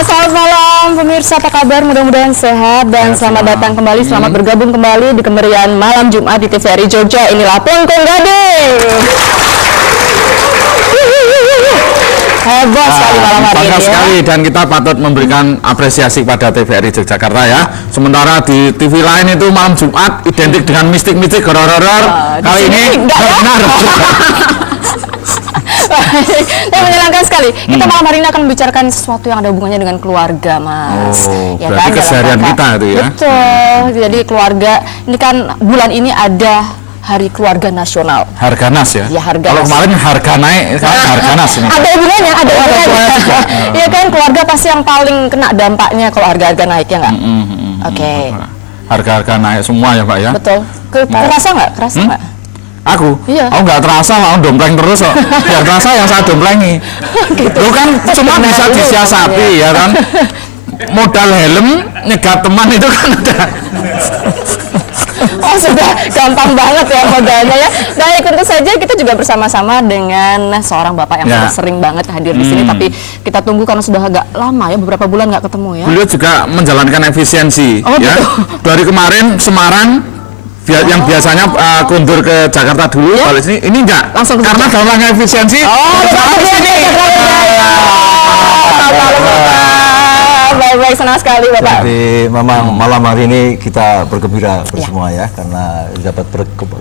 Selamat malam pemirsa, apa kabar? Mudah-mudahan sehat dan selamat datang kembali, selamat bergabung kembali di kemeriahan malam Jumat di TVRI Jogja. Inilah Plengkung Gading. Hebat sekali malam hari ini sekali, dan kita patut memberikan apresiasi pada TVRI Yogyakarta ya. Sementara di TV lain itu malam Jumat identik dengan mistik-mistik, horor-horor. Kali ini benar. Menyenangkan sekali. Kita malam hari ini akan membicarakan sesuatu yang ada hubungannya dengan keluarga, Mas. Ya berarti kan, keseharian kita itu ya. Betul. Jadi keluarga ini kan bulan ini ada Hari Keluarga Nasional. Harganas ya? Ya, Harganas. Kalau kemarin harga naik, Harganas ini. Ada hubungannya, ada hubungannya. Iya kan, keluarga pasti yang paling kena dampaknya kalau harga-harga naik, ya nggak? Oke. Harga-harga naik semua ya Pak ya? Betul. Kerasa nggak? Kerasa nggak? Aku? Iya. Aku nggak terasa, mau dompleng terus kok. Nggak terasa yang saya domplengi. Gitu. Lu kan cuma bisa disiasapi ya kan? Modal helm, nyegat teman itu kan udah. Oh, sudah gampang banget ya modalnya ya. Baik, tentu saja kita juga bersama-sama dengan seorang bapak yang sering banget hadir di sini, tapi kita tunggu karena sudah agak lama ya, beberapa bulan nggak ketemu ya. Beliau juga menjalankan efisiensi ya. Betul. Dari kemarin Semarang yang biasanya kundur ke Jakarta dulu, balik sini, ini enggak. Langsung karena dalam rangka efisiensi. Baik, senang sekali Bapak. Jadi memang malam hari ini kita bergembira bersama ya, karena dapat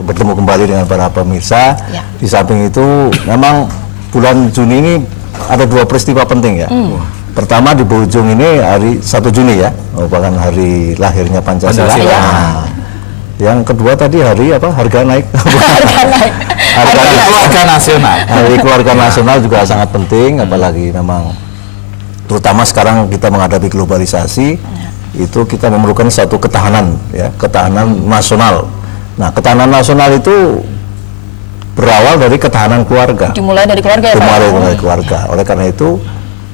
bertemu kembali dengan para pemirsa. Di samping itu memang bulan Juni ini ada dua peristiwa penting ya. Pertama di Bojong ini hari 1 Juni ya, merupakan hari lahirnya Pancasila. Yang kedua tadi hari apa? Harga naik. Harga keluarga nasional. Hari keluarga nasional juga sangat penting, apalagi memang terutama sekarang kita menghadapi globalisasi, itu kita memerlukan satu ketahanan ya, ketahanan nasional. Nah, ketahanan nasional itu berawal dari ketahanan keluarga. Dimulai dari keluarga ya, Pak? Dimulai dari keluarga. Oleh karena itu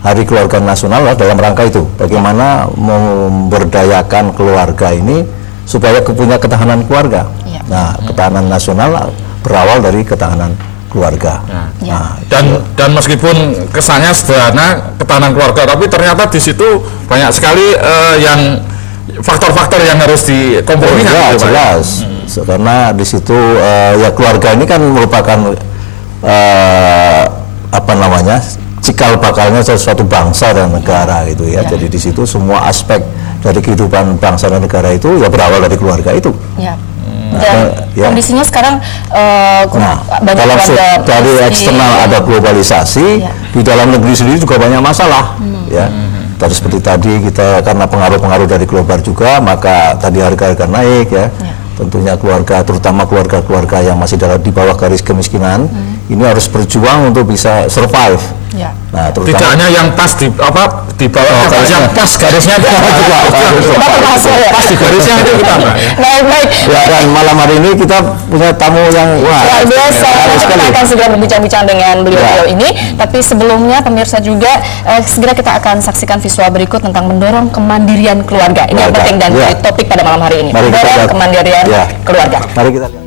Hari Keluarga Nasional dalam rangka itu bagaimana memberdayakan keluarga ini supaya punya ketahanan keluarga. Nah, ketahanan nasional berawal dari ketahanan keluarga. Nah, dan meskipun kesannya sederhana ketahanan keluarga, tapi ternyata di situ banyak sekali yang faktor-faktor yang harus dikompromikan. Jelas. Karena di situ ya keluarga ini kan merupakan apa namanya, cikal bakalnya suatu bangsa dan negara gitu ya. Jadi di situ semua aspek dari kehidupan bangsa dan negara itu ya berawal dari keluarga itu. Dan kondisinya sekarang banyak kalau keluarga dari eksternal ada globalisasi, di dalam negeri sendiri juga banyak masalah ya. Tadi seperti tadi kita karena pengaruh-pengaruh dari global juga, maka tadi harga-harga naik ya. Tentunya keluarga, terutama keluarga-keluarga yang masih di bawah garis kemiskinan, ini harus berjuang untuk bisa survive. Nah, tidak hanya yang pas di bawah garis, yang pas garisnya juga pas di garisnya itu kita baik. Ya, dan malam hari ini kita punya tamu yang luar biasa. Kita akan segera berbincang-bincang dengan beliau ini, tapi sebelumnya pemirsa juga segera kita akan saksikan visual berikut tentang mendorong kemandirian keluarga. Ini yang penting dan topik pada malam hari ini. Mendorong kemandirian keluarga. Mari kita lihat.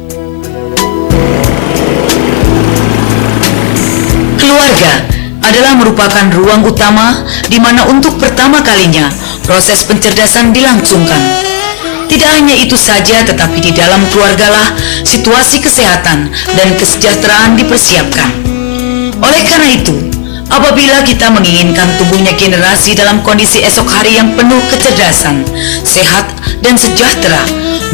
Keluarga adalah merupakan ruang utama di mana untuk pertama kalinya proses pencerdasan dilangsungkan. Tidak hanya itu saja, tetapi di dalam keluargalah situasi kesehatan dan kesejahteraan dipersiapkan. Oleh karena itu, apabila kita menginginkan tumbuhnya generasi dalam kondisi esok hari yang penuh kecerdasan, sehat, dan sejahtera,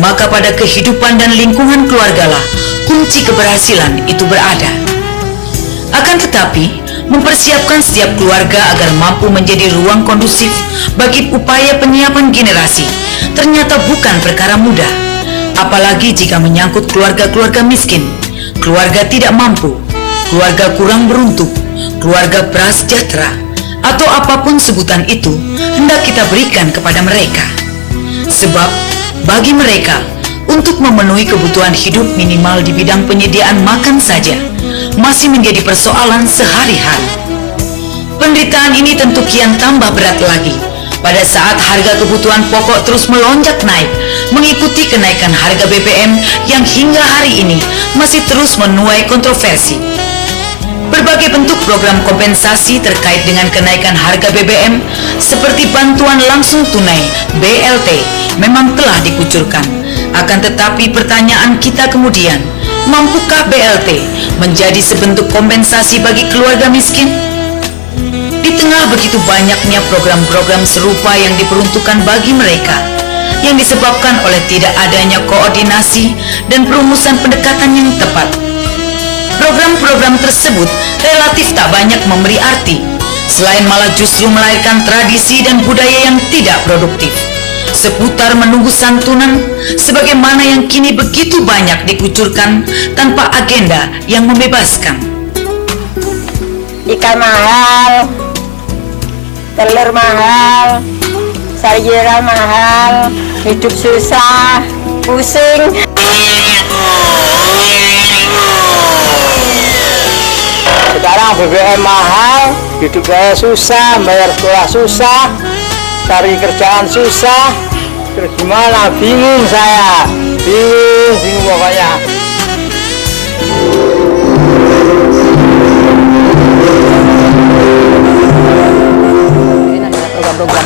maka pada kehidupan dan lingkungan keluargalah kunci keberhasilan itu berada. Akan tetapi, mempersiapkan setiap keluarga agar mampu menjadi ruang kondusif bagi upaya penyiapan generasi ternyata bukan perkara mudah, apalagi jika menyangkut keluarga-keluarga miskin, keluarga tidak mampu, keluarga kurang beruntung, keluarga prasejahtera, atau apapun sebutan itu hendak kita berikan kepada mereka. Sebab bagi mereka, untuk memenuhi kebutuhan hidup minimal di bidang penyediaan makan saja masih menjadi persoalan sehari-hari. Penderitaan ini tentu kian tambah berat lagi pada saat harga kebutuhan pokok terus melonjak naik, mengikuti kenaikan harga BBM yang hingga hari ini masih terus menuai kontroversi. Berbagai bentuk program kompensasi terkait dengan kenaikan harga BBM seperti bantuan langsung tunai BLT memang telah dikucurkan. Akan tetapi pertanyaan kita kemudian, mampukah BLT menjadi sebentuk kompensasi bagi keluarga miskin? Di tengah begitu banyaknya program-program serupa yang diperuntukkan bagi mereka, yang disebabkan oleh tidak adanya koordinasi dan perumusan pendekatan yang tepat, program-program tersebut relatif tak banyak memberi arti, selain malah justru melahirkan tradisi dan budaya yang tidak produktif, seputar menunggu santunan sebagaimana yang kini begitu banyak dikucurkan tanpa agenda yang membebaskan. Ikan mahal, telur mahal, sayuran mahal, hidup susah, pusing. Sekarang BBM mahal, hidup saya susah, bayar sekolah susah, cari kerjaan susah, terus gimana? Bingung saya, bingung pokoknya. Program-program.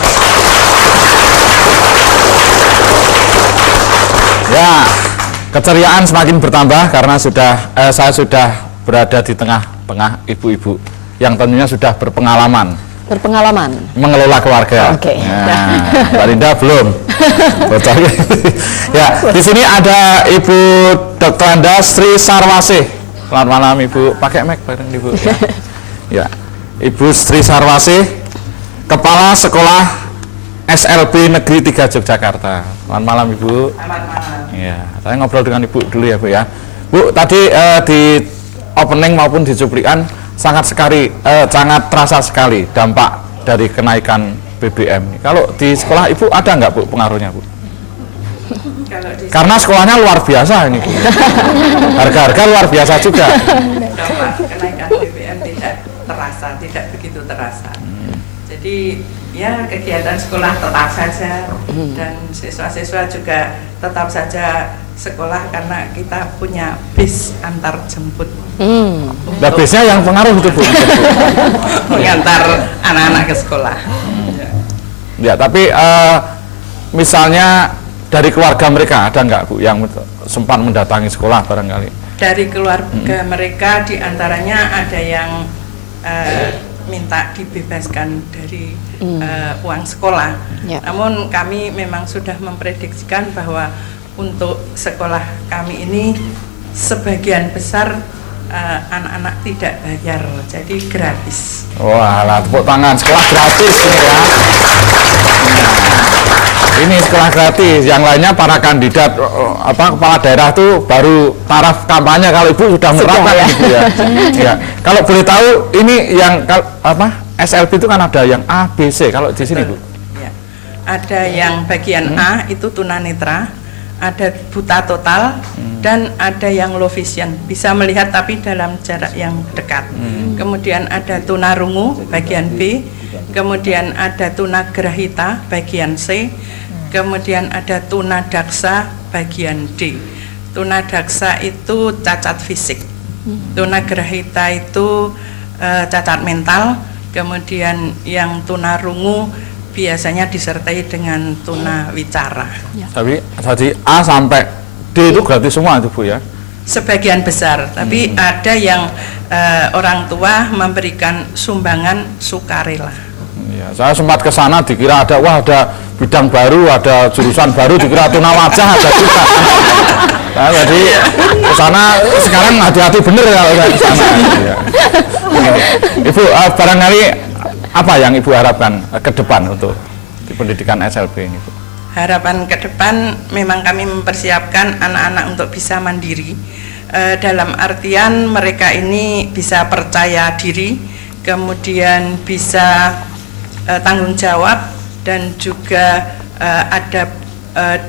Ya, keceriaan semakin bertambah karena saya sudah berada di tengah-tengah ibu-ibu yang tentunya sudah berpengalaman mengelola keluarga. Oke. Nah, Mbak Linda belum. Ya, di sini ada Ibu Dr. Anda Sri Sarwasih. Selamat malam Ibu. Pakai mic bareng Ibu. Ya, Ibu Sri Sarwasih, Kepala Sekolah SLB Negeri 3 Yogyakarta. Selamat malam Ibu. Selamat malam. Ya, saya ngobrol dengan Ibu dulu ya Bu ya. Bu, tadi di opening maupun di cuplikan sangat terasa sekali dampak dari kenaikan BBM. Kalau di sekolah Ibu ada nggak Bu pengaruhnya Bu? Karena sekolahnya luar biasa ini Bu. Harga-harga luar biasa juga. Dampak kenaikan BBM tidak begitu terasa. Jadi ya kegiatan sekolah tetap saja dan siswa-siswa juga tetap saja sekolah karena kita punya bis antar jemput. Nah, bisnya yang pengaruh itu Bu. Mengantar anak-anak ke sekolah. Ya, tapi misalnya dari keluarga mereka ada nggak Bu yang sempat mendatangi sekolah barangkali? Dari keluarga mereka diantaranya ada yang minta dibebaskan dari uang sekolah. Ya. Namun kami memang sudah memprediksikan bahwa untuk sekolah kami ini sebagian besar anak-anak tidak bayar, jadi gratis. Wah, lah tepuk tangan, sekolah gratis ini ya. Ini sekolah gratis, yang lainnya para kandidat kepala daerah tuh baru taraf kampanye, kalau Ibu sudah menerapkan ya. Gitu ya. Ya. Kalau boleh tahu ini yang SLB itu kan ada yang A, B, C. Kalau di sini Bu? Ya. Ada yang bagian A itu tunanetra, ada buta total, dan ada yang low vision, bisa melihat tapi dalam jarak yang dekat. Kemudian ada tunarungu bagian B, kemudian ada tunagrahita bagian C, kemudian ada tunadaksa bagian D. Tunadaksa itu cacat fisik, tunagrahita itu cacat mental, kemudian yang tunarungu biasanya disertai dengan tunawicara. Tapi tadi A sampai D itu gratis semua itu Bu ya? Sebagian besar, tapi ada yang orang tua memberikan sumbangan sukarela. Ya, saya sempat ke sana dikira ada bidang baru, ada jurusan baru, dikira tunawajah ada juga. Nah, jadi ke sana sekarang hati-hati bener ya ke sana. Ya. Ibu barangkali apa yang Ibu harapkan ke depan untuk di pendidikan SLB ini Bu? Harapan ke depan memang kami mempersiapkan anak-anak untuk bisa mandiri, dalam artian mereka ini bisa percaya diri, kemudian bisa tanggung jawab, dan juga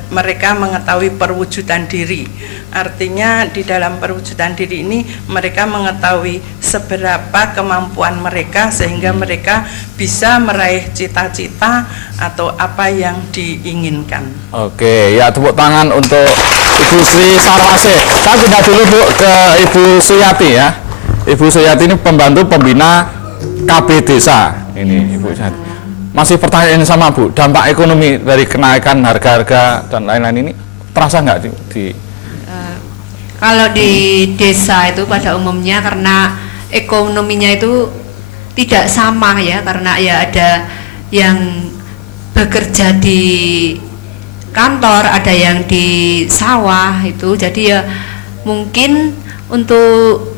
mereka mengetahui perwujudan diri. Artinya di dalam perwujudan diri ini mereka mengetahui seberapa kemampuan mereka sehingga mereka bisa meraih cita-cita atau apa yang diinginkan. Oke, ya tepuk tangan untuk Ibu Sri Sarwasih. Saya pindah dulu Bu ke Ibu Suyati ya. Ibu Suyati ini pembantu pembina KB Desa. Ini Ibu Suyati. Masih pertanyaan sama Bu, dampak ekonomi dari kenaikan harga-harga dan lain-lain ini terasa nggak di Kalau di desa itu pada umumnya karena ekonominya itu tidak sama ya, karena ya ada yang bekerja di kantor, ada yang di sawah itu, jadi ya mungkin untuk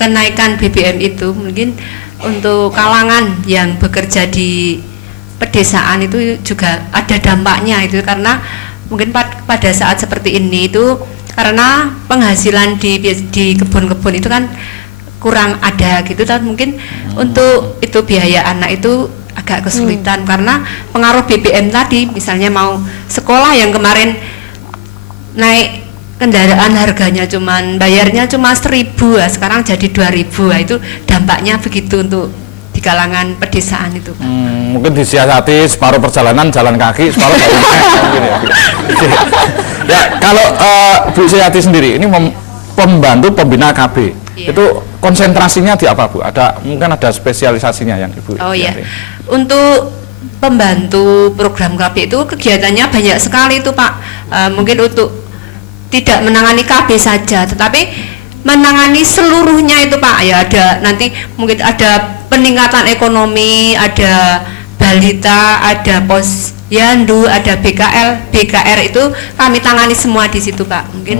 kenaikan BBM itu mungkin untuk kalangan yang bekerja di pedesaan itu juga ada dampaknya itu, karena mungkin pada saat seperti ini itu karena penghasilan di kebun-kebun itu kan kurang ada gitu, dan mungkin untuk itu biaya anak itu agak kesulitan karena pengaruh BBM tadi. Misalnya mau sekolah yang kemarin naik kendaraan harganya bayarnya cuma 1.000, sekarang jadi 2.000, itu dampaknya begitu untuk di kalangan pedesaan itu. Mungkin disiasati separuh perjalanan jalan kaki, separuh jalan kaki. Ya, kalau Bu Suyati sendiri ini pembantu pembina KB, itu konsentrasinya di apa Bu? Mungkin ada spesialisasinya yang Ibu? Oh iya, untuk pembantu program KB itu kegiatannya banyak sekali itu Pak. Mungkin untuk tidak menangani KB saja, tetapi menangani seluruhnya itu Pak. Ya ada nanti mungkin ada peningkatan ekonomi, ada balita, ada posyandu, ada BKR itu kami tangani semua di situ Pak. Mungkin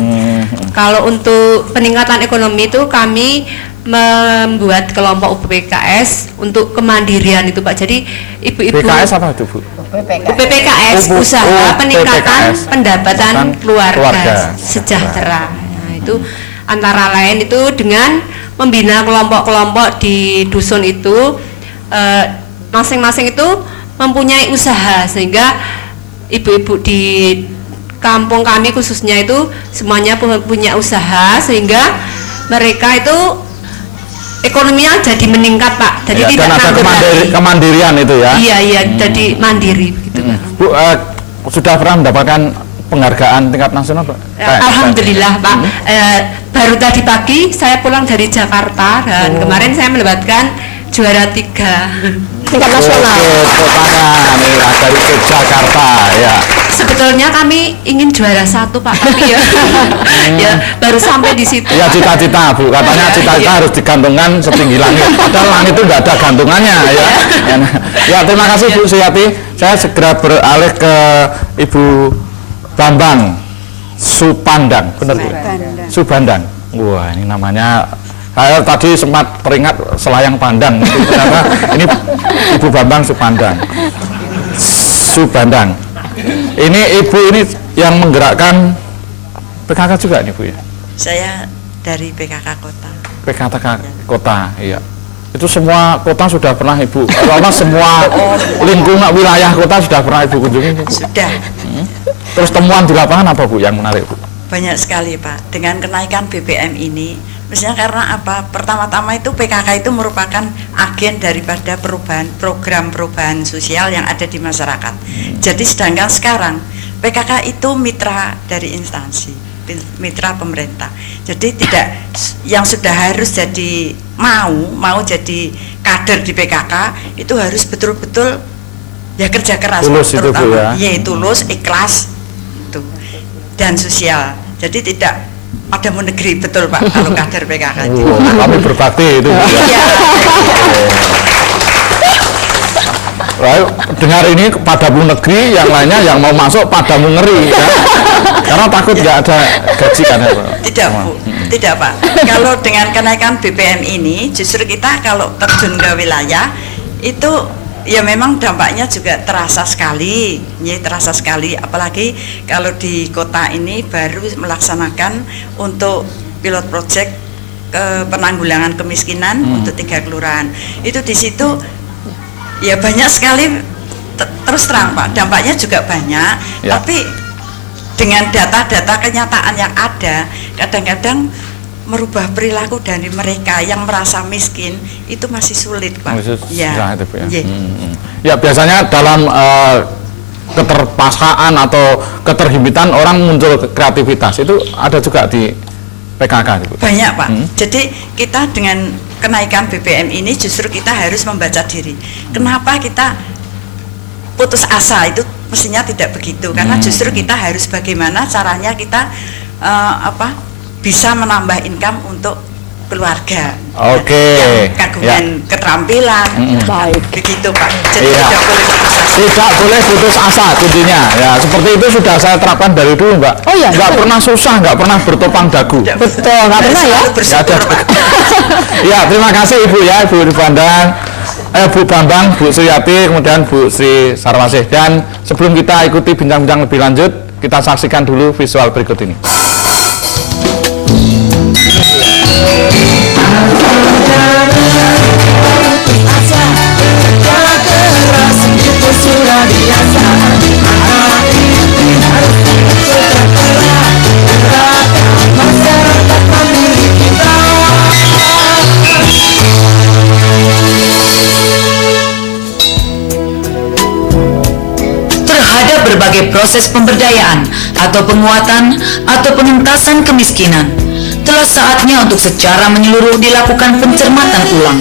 kalau untuk peningkatan ekonomi itu kami membuat kelompok UPPKS untuk kemandirian itu Pak. Jadi ibu-ibu BKS apa itu Bu? UPPKS, usaha peningkatan pendapatan keluarga sejahtera. Nah, itu antara lain itu dengan membina kelompok-kelompok di dusun itu, masing-masing itu mempunyai usaha, sehingga ibu-ibu di kampung kami khususnya itu semuanya punya usaha, sehingga mereka itu ekonominya jadi meningkat Pak. Jadi ya, tidak dan ada kemandirian itu ya. Iya, jadi mandiri gitu Pak. Bu, sudah pernah mendapatkan penghargaan tingkat nasional Pak? Alhamdulillah Pak. Baru tadi pagi saya pulang dari Jakarta dan kemarin saya mendapatkan juara 3 tingkat nasional. Oke, dari Jakarta ya. Sebetulnya kami ingin juara 1 Pak, tapi ya, ya baru sampai di situ. Ya cita-cita Bu, katanya cita-cita harus digantungkan setinggi langit. Padahal langit itu tidak ada gantungannya ya. Ya terima kasih Bu Suyati. Saya segera beralih ke Ibu Bambang Supandang, benar Bu? Subandang. Wah ini namanya, saya tadi sempat teringat Selayang Pandang. Ternyata ini Ibu Bambang Supandang. Subandang. Ini Ibu ini yang menggerakkan PKK juga nih Bu ya? Saya dari PKK Kota. PKK Kota, iya. Itu semua kota sudah pernah Ibu, semua lingkungan wilayah kota sudah pernah Ibu kunjungi? Sudah. Terus temuan di lapangan apa Bu yang menarik Bu? Banyak sekali Pak. Dengan kenaikan BBM ini, misalnya karena apa? Pertama-tama itu PKK itu merupakan agen daripada program perubahan sosial yang ada di masyarakat. Jadi sedangkan sekarang PKK itu mitra dari instansi, mitra pemerintah. Jadi tidak yang sudah harus jadi mau jadi kader di PKK itu harus betul-betul ya kerja keras, tulus terutama itu, Bu, ya. Tulus, ikhlas itu dan sosial. Jadi tidak padamu negeri betul Pak kalau kader PKK. Kami berbakti itu Bu, ya. Iya. Lalu dengar ini padamu negeri, yang lainnya yang mau masuk padamu ngeri ya. Karena takut nggak ada gaji kan ya Pak? Tidak Bu, tidak Pak. Kalau dengan kenaikan BBM ini justru kita kalau terjun ke wilayah itu ya memang dampaknya juga terasa sekali, ya terasa sekali. Apalagi kalau di kota ini baru melaksanakan untuk pilot project penanggulangan kemiskinan untuk 3 kelurahan. Itu di situ ya banyak sekali, terus terang Pak, dampaknya juga banyak, ya. Tapi dengan data-data kenyataan yang ada, kadang-kadang merubah perilaku dari mereka yang merasa miskin itu masih sulit Pak. Ya, ya biasanya dalam keterpaksaan atau keterhimpitan orang muncul kreativitas itu ada juga di PKK itu? Banyak Pak. Jadi kita dengan kenaikan BBM ini justru kita harus membaca diri. Kenapa kita putus asa? Itu mestinya tidak begitu, karena justru kita harus bagaimana caranya kita bisa menambah income untuk keluarga. Oke. Kagungan keterampilan. Baik. Begitu Pak. Jadi Iya. tidak boleh putus asa. Tidak boleh putus asa kuncinya. Ya, seperti itu sudah saya terapkan dari dulu, Mbak. Oh iya. Nggak pernah susah, nggak pernah bertopang dagu. Betul, nggak pernah ya? Selalu bersyukur Pak. Ya, terima kasih Ibu ya, Ibu Bandang, Bu Bambang, Bu Suyati, kemudian Bu Sri Sarwasih. Dan sebelum kita ikuti bincang-bincang lebih lanjut, kita saksikan dulu visual berikut ini. Terhadap berbagai proses pemberdayaan atau penguatan atau pengentasan kemiskinan, telah saatnya untuk secara menyeluruh dilakukan pencermatan ulang.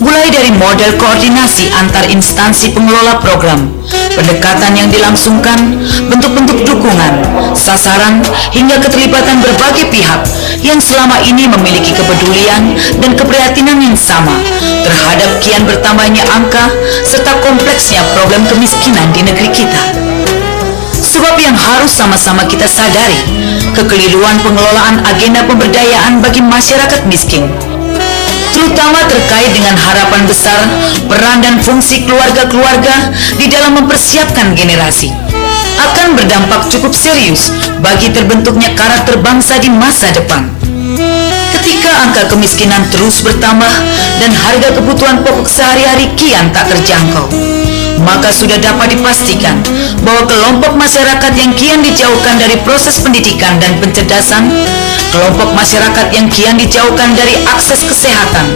Mulai dari model koordinasi antar instansi pengelola program, pendekatan yang dilangsungkan, bentuk-bentuk dukungan, sasaran, hingga keterlibatan berbagai pihak yang selama ini memiliki kepedulian dan keprihatinan yang sama terhadap kian bertambahnya angka serta kompleksnya problem kemiskinan di negeri kita. Sebab yang harus sama-sama kita sadari, kekeliruan pengelolaan agenda pemberdayaan bagi masyarakat miskin, terutama terkait dengan harapan besar peran dan fungsi keluarga-keluarga di dalam mempersiapkan generasi, akan berdampak cukup serius bagi terbentuknya karakter bangsa di masa depan. Ketika angka kemiskinan terus bertambah dan harga kebutuhan pokok sehari-hari kian tak terjangkau, maka sudah dapat dipastikan bahwa kelompok masyarakat yang kian dijauhkan dari proses pendidikan dan pencerdasan, kelompok masyarakat yang kian dijauhkan dari akses kesehatan,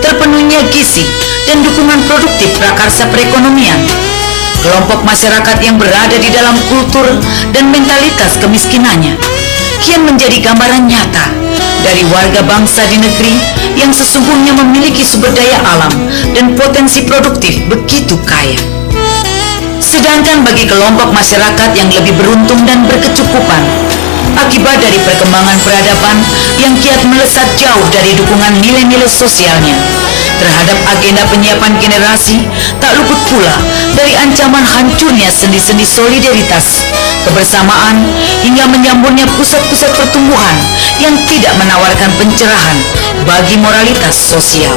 terpenuhnya gizi dan dukungan produktif prakarsa perekonomian, kelompok masyarakat yang berada di dalam kultur dan mentalitas kemiskinannya, kian menjadi gambaran nyata dari warga bangsa di negeri yang sesungguhnya memiliki sumber daya alam dan potensi produktif begitu kaya. Sedangkan bagi kelompok masyarakat yang lebih beruntung dan berkecukupan, akibat dari perkembangan peradaban yang kian melesat jauh dari dukungan nilai-nilai sosialnya terhadap agenda penyiapan generasi, tak luput pula dari ancaman hancurnya sendi-sendi solidaritas, kebersamaan, hingga menyambutnya pusat-pusat pertumbuhan yang tidak menawarkan pencerahan bagi moralitas sosial.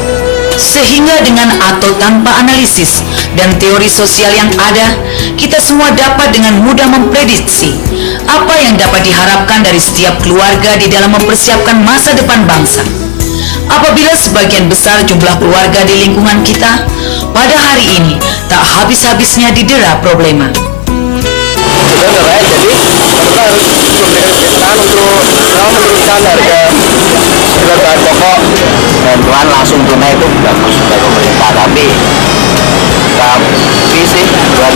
Sehingga dengan atau tanpa analisis dan teori sosial yang ada, kita semua dapat dengan mudah memprediksi apa yang dapat diharapkan dari setiap keluarga di dalam mempersiapkan masa depan bangsa. Apabila sebagian besar jumlah keluarga di lingkungan kita pada hari ini tak habis-habisnya didera problema. Jadi kita harus memberikan kebijakan untuk menurunkan harga kebutuhan pokok. Bantuan langsung tunai itu bagus dari pemerintah, tapi sih buat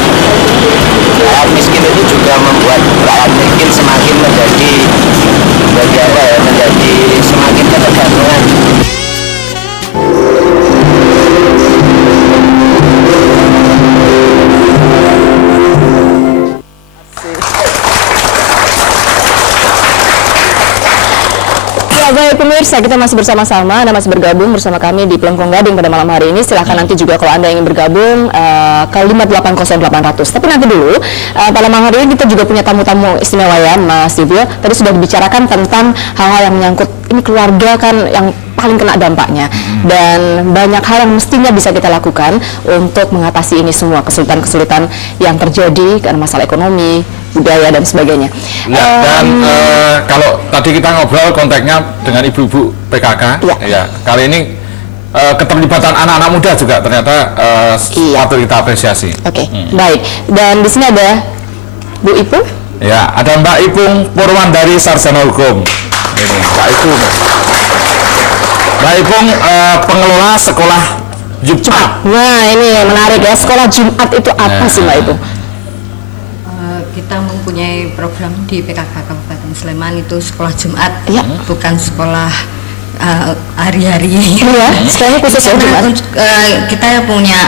rakyat miskin itu juga membuat rakyat miskin semakin menjadi semakin ketergantungan. Ya, baik pemirsa, kita masih bersama-sama, Anda masih bergabung bersama kami di Pelengkong Gading pada malam hari ini. Silahkan nanti juga kalau Anda ingin bergabung ke 5800800. Tapi nanti dulu, pada malam hari ini kita juga punya tamu-tamu istimewa ya, Mas Divyo. Tadi sudah dibicarakan tentang hal-hal yang menyangkut ini keluarga kan yang paling kena dampaknya, dan banyak hal yang mestinya bisa kita lakukan untuk mengatasi ini semua kesulitan-kesulitan yang terjadi karena masalah ekonomi, budaya dan sebagainya. Ya, dan kalau tadi kita ngobrol konteksnya dengan ibu-ibu PKK, ya kali ini keterlibatan anak-anak muda juga ternyata patut kita apresiasi. Oke, baik. Dan di sini ada Bu Ipung. Ya, ada Mbak Ipung Purwandari Sarjana Hukum. Ini Mbak Ipung. Mbak Ipung pengelola sekolah Jumat. Nah, ini menarik ya. Sekolah Jumat itu apa sih Mbak Ipung? Kita mempunyai program di PKK Kabupaten Sleman itu sekolah Jumat, Ya. bukan sekolah hari-hari. Iya, sekolahnya khusus ya Jumat. Kita punya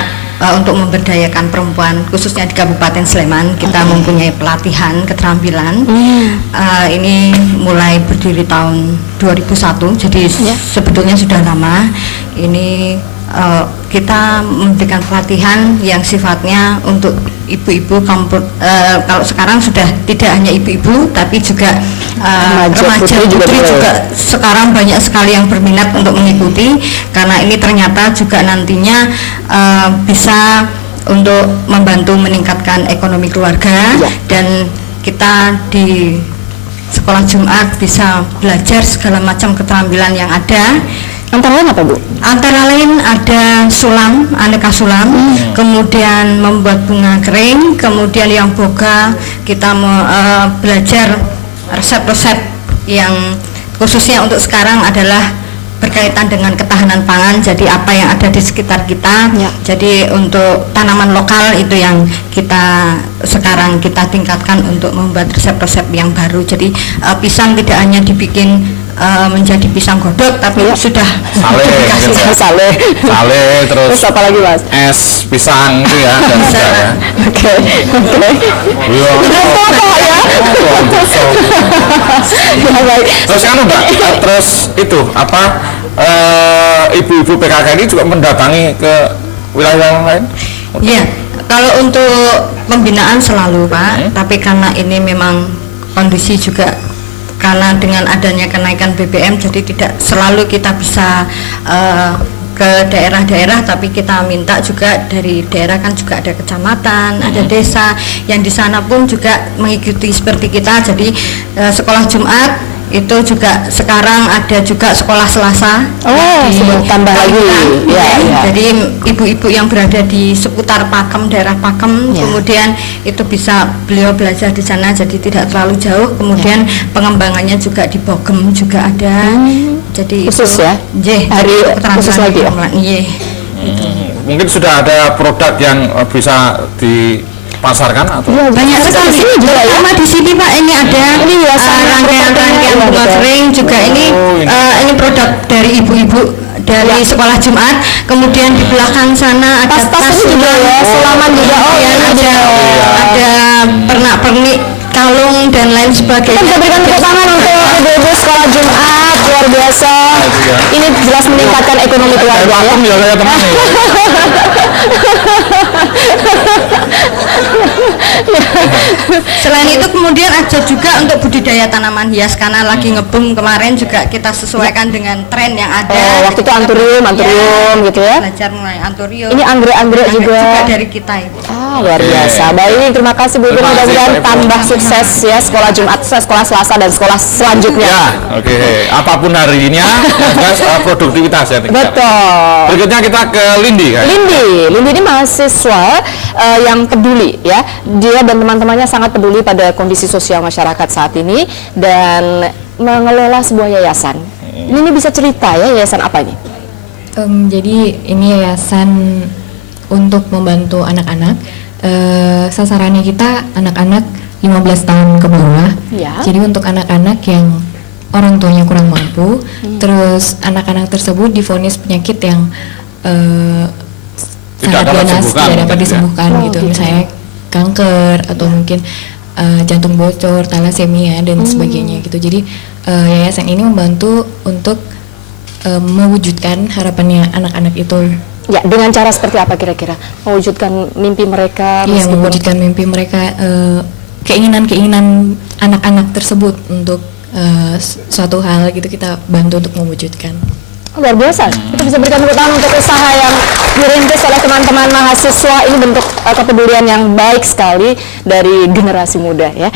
untuk memberdayakan perempuan khususnya di Kabupaten Sleman, kita mempunyai pelatihan keterampilan. Ini mulai berdiri tahun 2001, jadi sebetulnya sudah lama. Ini kita memberikan pelatihan yang sifatnya untuk ibu-ibu kalau sekarang sudah tidak hanya ibu-ibu tapi juga remaja putri juga sekarang banyak sekali yang berminat untuk mengikuti, karena ini ternyata juga nantinya bisa untuk membantu meningkatkan ekonomi keluarga. Dan kita di sekolah Jumat bisa belajar segala macam keterampilan yang ada. Antara lain apa Bu? Antara lain ada sulam, aneka sulam, kemudian membuat bunga kering, kemudian yang boga kita belajar resep-resep yang khususnya untuk sekarang adalah berkaitan dengan ketahanan pangan. Jadi apa yang ada di sekitar kita. Jadi untuk tanaman lokal itu yang kita sekarang kita tingkatkan untuk membuat resep-resep yang baru. Jadi pisang tidak hanya dibikin menjadi pisang godok tapi sudah dikasih sale terus apa lagi Mas? es pisang itu ya, dan juga ya. Oke. Terus kan Mbak, terus itu apa ibu-ibu PKK ini juga mendatangi ke wilayah lain? Iya, kalau untuk pembinaan selalu Pak, tapi karena ini memang kondisi juga karena dengan adanya kenaikan BBM, jadi tidak selalu kita bisa ke daerah-daerah, tapi kita minta juga dari daerah kan juga ada kecamatan, ada desa yang di sana pun juga mengikuti seperti kita. Jadi sekolah Jumat itu juga sekarang ada juga sekolah Selasa. Tambah lagi. Jadi ibu-ibu yang berada di seputar Pakem, daerah Pakem, kemudian itu bisa beliau belajar di sana, jadi tidak terlalu jauh. Kemudian pengembangannya juga di Bogem juga ada. Jadi khusus itu, hari khusus lagi ya. Mungkin sudah ada produk yang bisa dipasarkan atau? Banyak sekali. Terutama di sini Pak, ini ada rangkaian-rangkaian bunga kering juga. Ini produk dari ibu-ibu dari sekolah Jumat. Kemudian di belakang sana ada tas juga ya, sulaman juga. Ada pernak-pernik, kalung dan lain sebagainya. Kita berikan tepuk tangan untuk ibu-ibu sekolah Jumat, luar biasa. Ini jelas meningkatkan ekonomi keluarga ya. Selain itu kemudian ada juga untuk budidaya tanaman hias, karena lagi ngebum kemarin juga kita sesuaikan dengan tren yang ada. Waktu itu anturium gitu ya. Belajar mulai anturium. Ini anggrek juga dari kita itu. Luar biasa. Baik, terima kasih Bu. Mudah-mudahan tambah sukses ya sekolah Jumat, sekolah Selasa dan sekolah selanjutnya. Oke. Apapun harinya, produktivitas ya. Betul. Berikutnya kita ke Lindi. Lindi ini mahasiswa yang peduli ya. Dia dan teman-temannya sangat peduli pada kondisi sosial masyarakat saat ini dan mengelola sebuah yayasan. Ini bisa cerita ya, yayasan apa ini? Jadi ini yayasan untuk membantu anak-anak. Sasarannya kita anak-anak 15 tahun ke bawah. Jadi untuk anak-anak yang orang tuanya kurang mampu, terus anak-anak tersebut divonis penyakit yang sangat ganas, tidak dapat disembuhkan gitu. Misalnya kanker atau mungkin jantung bocor, talasemia dan sebagainya gitu. Jadi yayasan ini membantu untuk mewujudkan harapannya anak-anak itu. Ya, dengan cara seperti apa kira-kira? Mewujudkan mimpi mereka? Iya, mewujudkan mimpi mereka, keinginan-keinginan anak-anak tersebut untuk suatu hal gitu, kita bantu untuk mewujudkan. Luar biasa. Kita bisa berikan tepuk tangan untuk usaha yang dirintis oleh teman-teman mahasiswa. Ini bentuk kepedulian yang baik sekali dari generasi muda ya.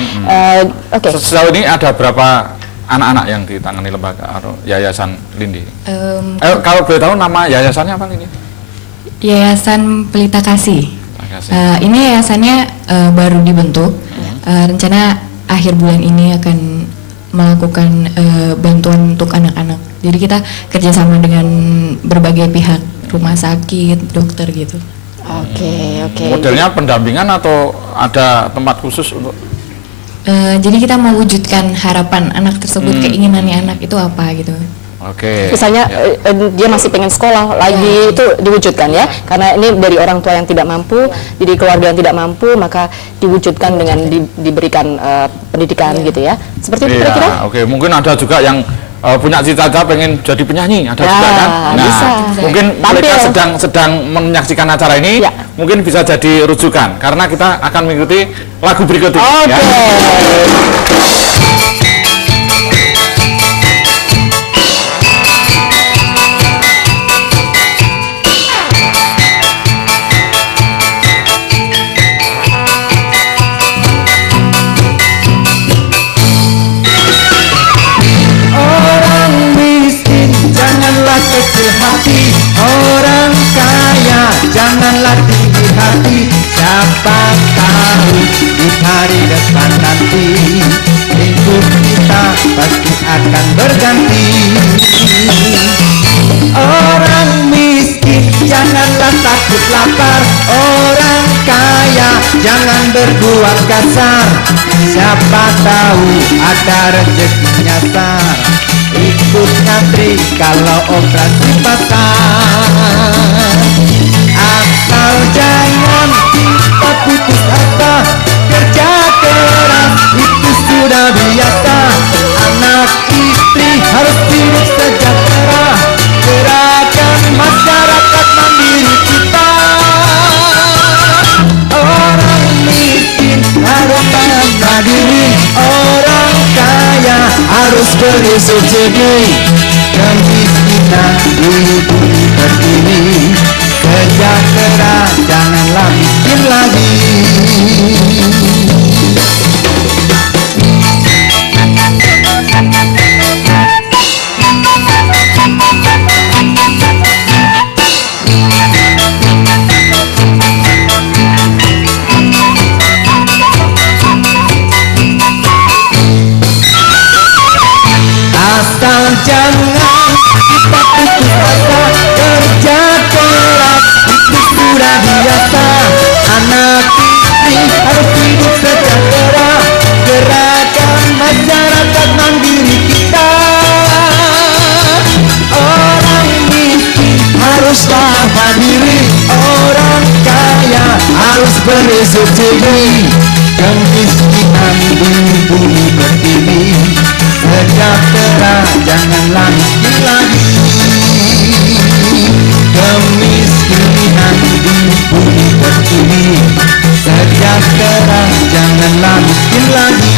Oke. Sejauh ini ada berapa anak-anak yang ditangani lembaga atau yayasan Lindi? Kalau boleh tahu nama yayasannya apa ini? Yayasan Pelita Kasih. Ini yayasannya baru dibentuk. Rencana akhir bulan ini akan melakukan bantuan untuk anak-anak. Jadi kita kerjasama dengan berbagai pihak, rumah sakit, dokter gitu. Oke. Modelnya pendampingan atau ada tempat khusus untuk? Jadi kita mewujudkan harapan anak tersebut, keinginannya anak itu apa gitu. Oke. Misalnya dia masih pengen sekolah lagi, itu diwujudkan ya. Karena ini dari orang tua yang tidak mampu, jadi keluarga yang tidak mampu, maka diwujudkan dengan diberikan pendidikan gitu ya. Seperti itu kira-kira? Oke, mungkin ada juga yang punya cita-cita pengen jadi penyanyi, ada juga kan? Nah, bisa. mungkin mereka sedang menyaksikan acara ini, mungkin bisa jadi rujukan karena kita akan mengikuti lagu berikut ini. Oke. Kecil hati orang kaya, janganlah tinggi hati. Siapa tahu di hari depan nanti hidup kita pasti akan berganti. Orang miskin janganlah takut lapar, orang kaya jangan berbuat kasar. Siapa tahu ada rezeki nyasar, ikut ngantri kalau operasi pasar. Asal jangan kita putus asa, kerja keras itu sudah biasa. Anak istri harus hidup sejahtera, gerakan masyarakat mandiri kita. Orang miskin harus mandiri, orang kaya harus beri subsidi. Kemiskinan dulu berdiri, sejahtera janganlah miskin lagi. Asal jangan kita putus asa, kerja keras itu sudah biasa. Anak istri harus hidup sejahtera, gerakan masyarakat mandiri kita. Orang miskin haruslah mandiri, orang kaya harus beri subsidi. Kemiskinan di bumi berdiri, sejahtera janganlah miskin lagi. Kemiskinan di bumi berdiri, sejahtera janganlah miskin lagi.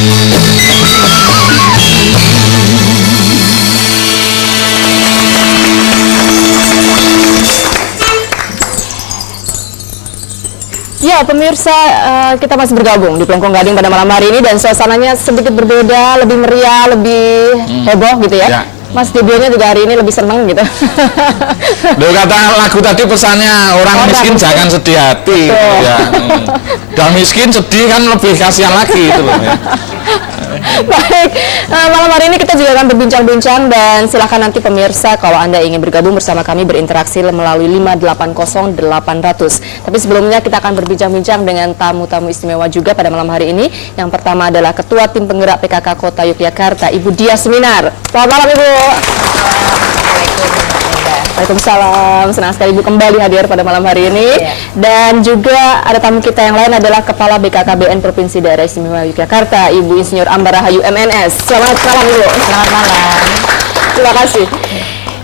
Ya pemirsa, kita masih bergabung di Plengkong Gading pada malam hari ini dan suasananya sedikit berbeda, lebih meriah, lebih heboh gitu ya. Mas Dibionya juga hari ini lebih seneng gitu. Loh, kata lagu tadi pesannya orang miskin jangan sedih hati. Ya. Udah miskin sedih kan lebih kasihan lagi itu loh. Ya. Baik, malam hari ini kita juga akan berbincang-bincang dan silahkan nanti pemirsa kalau Anda ingin bergabung bersama kami berinteraksi melalui 580-800. Tapi sebelumnya kita akan berbincang-bincang dengan tamu-tamu istimewa juga pada malam hari ini. Yang pertama adalah Ketua Tim Penggerak PKK Kota Yogyakarta, Ibu Diah Seminar. Selamat malam Ibu. Waalaikumsalam, senang sekali Ibu kembali hadir pada malam hari ini. Dan juga ada tamu kita yang lain adalah Kepala BKKBN Provinsi Daerah Istimewa Yogyakarta, Ibu Insinyur Ambar Rahayu MNS. Selamat malam Ibu. Selamat malam. Terima kasih.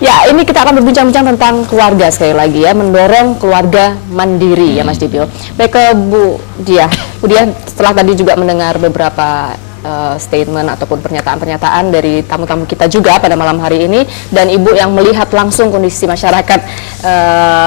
Ya, ini kita akan berbincang-bincang tentang keluarga sekali lagi ya, mendorong keluarga mandiri ya Mas Dibio. Baik ke Bu Diah. Bu Diah setelah tadi juga mendengar beberapa statement ataupun pernyataan-pernyataan dari tamu-tamu kita juga pada malam hari ini dan Ibu yang melihat langsung kondisi masyarakat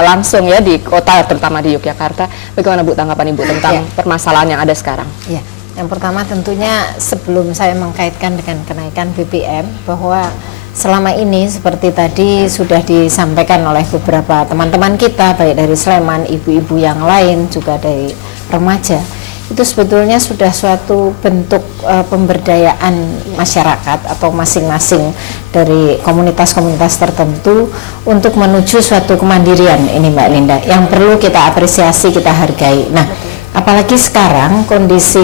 langsung ya di kota terutama di Yogyakarta. Bagaimana Bu tanggapan Ibu tentang permasalahan yang ada sekarang? Ya, yang pertama tentunya sebelum saya mengkaitkan dengan kenaikan BBM bahwa selama ini seperti tadi sudah disampaikan oleh beberapa teman-teman kita baik dari Sleman, ibu-ibu yang lain juga dari remaja. Itu sebetulnya sudah suatu bentuk pemberdayaan masyarakat atau masing-masing dari komunitas-komunitas tertentu untuk menuju suatu kemandirian ini Mbak Linda yang perlu kita apresiasi, kita hargai. Nah, apalagi sekarang kondisi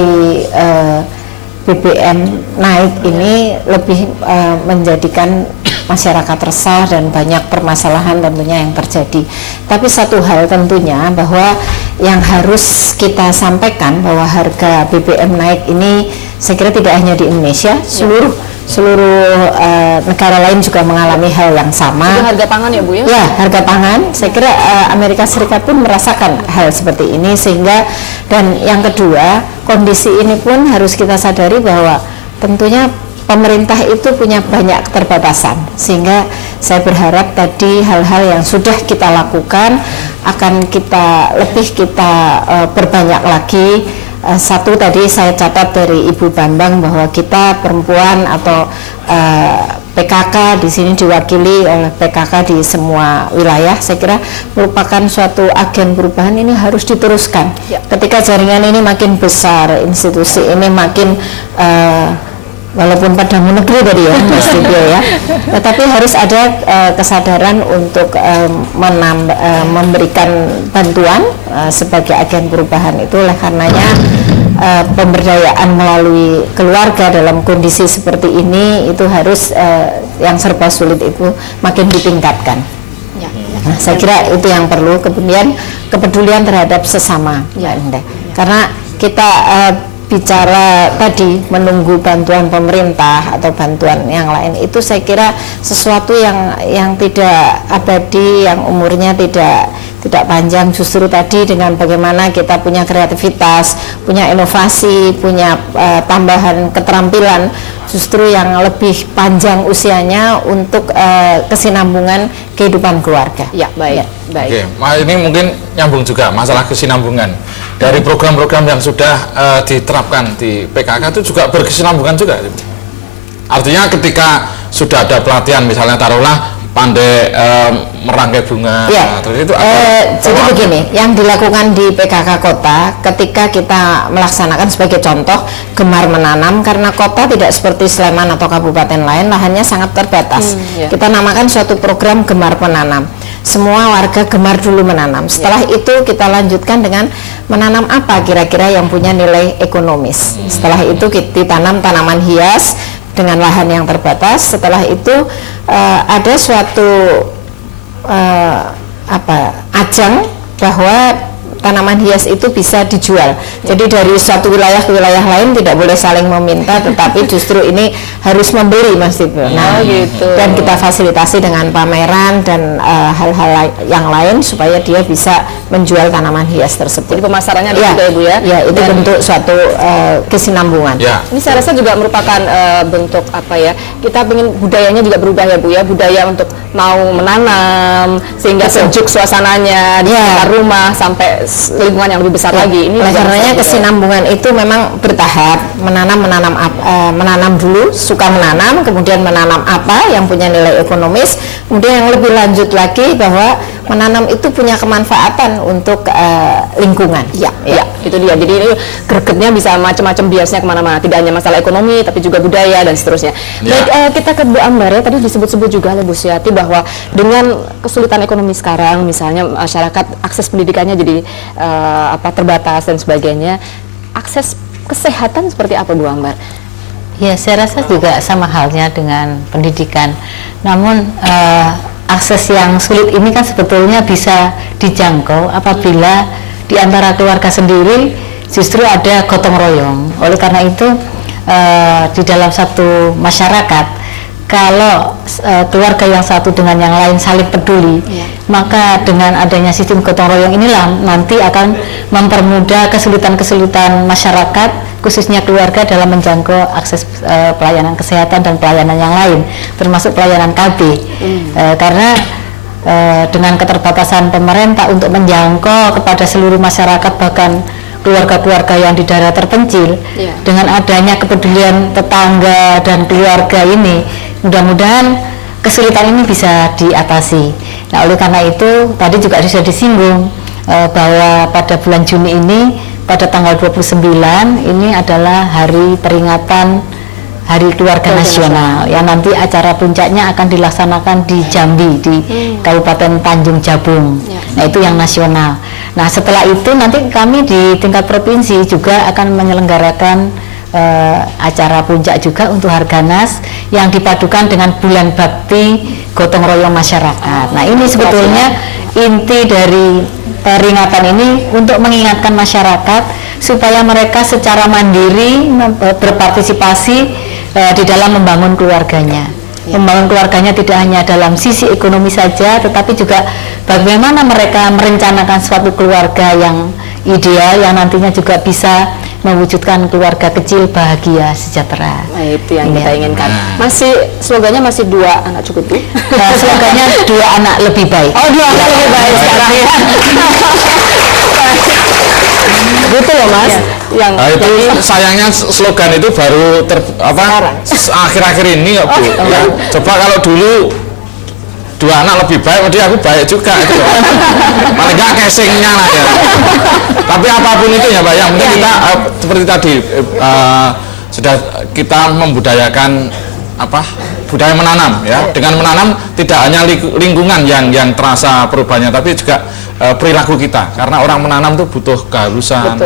BBM naik ini lebih menjadikan masyarakat resah dan banyak permasalahan tentunya yang terjadi. Tapi satu hal tentunya bahwa yang harus kita sampaikan bahwa harga BBM naik ini saya kira tidak hanya di Indonesia, seluruh negara lain juga mengalami hal yang sama. Itu harga pangan ya Bu ya? Ya, harga pangan. Saya kira Amerika Serikat pun merasakan hal seperti ini sehingga, dan yang kedua, kondisi ini pun harus kita sadari bahwa tentunya pemerintah itu punya banyak keterbatasan, sehingga saya berharap tadi hal-hal yang sudah kita lakukan akan kita perbanyak lagi. Satu tadi saya catat dari Ibu Bambang bahwa kita perempuan atau PKK di sini diwakili oleh PKK di semua wilayah, saya kira merupakan suatu agen perubahan. Ini harus diteruskan. Ketika jaringan ini makin besar, institusi ini makin walaupun pada negeri tadi ya, Mas Dibio ya, tetapi harus ada kesadaran untuk memberikan bantuan sebagai agen perubahan itu. Oleh karenanya pemberdayaan melalui keluarga dalam kondisi seperti ini itu harus yang serba sulit itu makin ditingkatkan. Nah, saya kira itu yang perlu. Kemudian kepedulian terhadap sesama, karena kita bicara tadi menunggu bantuan pemerintah atau bantuan yang lain itu saya kira sesuatu yang tidak abadi, yang umurnya tidak panjang. Justru tadi dengan bagaimana kita punya kreativitas, punya inovasi, punya tambahan keterampilan, justru yang lebih panjang usianya untuk kesinambungan kehidupan keluarga. Ya, baik. Oke, ini mungkin nyambung juga masalah kesinambungan. Dari program-program yang sudah diterapkan di PKK itu juga berkesinambungan juga. Artinya ketika sudah ada pelatihan, misalnya taruhlah pandai merangkai bunga, terus itu jadi begini, yang dilakukan di PKK Kota ketika kita melaksanakan sebagai contoh gemar menanam, karena kota tidak seperti Sleman atau kabupaten lain, lahannya sangat terbatas. Kita namakan suatu program gemar menanam. Semua warga gemar dulu menanam. Setelah itu kita lanjutkan dengan menanam apa kira-kira yang punya nilai ekonomis. Setelah itu ditanam tanaman hias dengan lahan yang terbatas. Setelah itu ada suatu ajang bahwa tanaman hias itu bisa dijual. Jadi dari satu wilayah ke wilayah lain tidak boleh saling meminta, tetapi justru ini harus membeli, Mas Dibio. Nah, dan kita fasilitasi dengan pameran dan hal-hal yang lain supaya dia bisa menjual tanaman hias tersebut. Jadi pemasarannya ada juga ya Bu ya? Ya, itu bentuk suatu kesinambungan. Ini saya rasa juga merupakan bentuk kita ingin budayanya juga berubah ya Bu ya, budaya untuk mau menanam sehingga sejuk suasananya di sekitar rumah sampai lingkungan yang lebih besar lagi. Ini karenanya kesinambungan itu memang bertahap. Menanam dulu, suka menanam, kemudian menanam apa yang punya nilai ekonomis, kemudian yang lebih lanjut lagi bahwa menanam itu punya kemanfaatan untuk lingkungan. Ya, itu dia. Jadi ini gregetnya bisa macam-macam, biasanya kemana-mana. Tidak hanya masalah ekonomi, tapi juga budaya dan seterusnya. Baik, kita ke Bu Ambar ya. Tadi disebut-sebut juga oleh Bu Suyati bahwa dengan kesulitan ekonomi sekarang, misalnya masyarakat akses pendidikannya jadi terbatas dan sebagainya. Akses kesehatan seperti apa Bu Ambar? Ya, saya rasa juga sama halnya dengan pendidikan. Namun akses yang sulit ini kan sebetulnya bisa dijangkau apabila di antara keluarga sendiri justru ada gotong royong. Oleh karena itu di dalam satu masyarakat, kalau keluarga yang satu dengan yang lain saling peduli, maka dengan adanya sistem gotong royong inilah nanti akan mempermudah kesulitan-kesulitan masyarakat, khususnya keluarga dalam menjangkau akses pelayanan kesehatan dan pelayanan yang lain, termasuk pelayanan KB. Karena dengan keterbatasan pemerintah untuk menjangkau kepada seluruh masyarakat, bahkan keluarga-keluarga yang di daerah terpencil, dengan adanya kepedulian tetangga dan keluarga ini, mudah-mudahan kesulitan ini bisa diatasi. Nah, oleh karena itu tadi juga sudah disinggung bahwa pada bulan Juni ini, pada tanggal 29 ini adalah hari peringatan Hari Keluarga Nasional, yang nanti acara puncaknya akan dilaksanakan di Jambi, di Kabupaten Tanjung Jabung. Nah, itu yang nasional. Nah, setelah itu nanti kami di tingkat provinsi juga akan menyelenggarakan acara puncak juga untuk Harganas yang dipadukan dengan bulan bakti gotong royong masyarakat. Nah, ini sebetulnya inti dari peringatan ini untuk mengingatkan masyarakat supaya mereka secara mandiri berpartisipasi di dalam membangun keluarganya. Membangun keluarganya tidak hanya dalam sisi ekonomi saja, tetapi juga bagaimana mereka merencanakan suatu keluarga yang ideal yang nantinya juga bisa mewujudkan keluarga kecil bahagia sejahtera. Nah, itu yang kita inginkan. Masih slogannya masih 2 anak cukup Bu? Nah, slogannya 2 anak lebih baik. Oh, 2 anak lebih baik sekarang ya. Gitu loh Mas. Yang itu sayangnya slogan itu baru akhir-akhir ini kok Bu. Ya, coba kalau dulu 2 anak lebih baik, berarti aku baik juga itu loh. Paling nggak casingnya lah ya. Tapi apapun itu ya Pak, yang penting kita seperti tadi sudah kita membudayakan budaya menanam ya. Dengan menanam tidak hanya lingkungan yang terasa perubahannya, tapi juga perilaku kita. Karena orang menanam tuh butuh keharusan,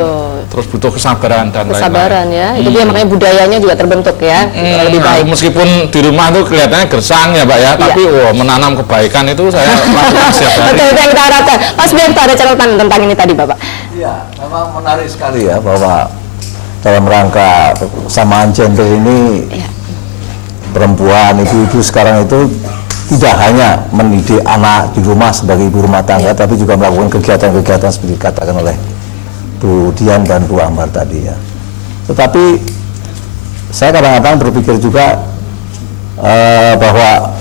terus butuh kesabaran dan lain-lain. Ya, itu dia makanya budayanya juga terbentuk ya, lebih baik. Meskipun di rumah tuh kelihatannya gersang ya Pak ya, tapi menanam kebaikan itu saya lakukan setiap hari. Betul, yang kita harapkan. Mas Bianto ada catatan tentang ini tadi Bapak. Iya, memang menarik sekali ya bahwa dalam rangka kesamaan gender ini perempuan, ibu-ibu sekarang itu tidak hanya mendidik anak di rumah sebagai ibu rumah tangga, tapi juga melakukan kegiatan-kegiatan seperti dikatakan oleh Bu Dian dan Bu Ambar tadi ya. Tetapi saya kadang-kadang berpikir juga bahwa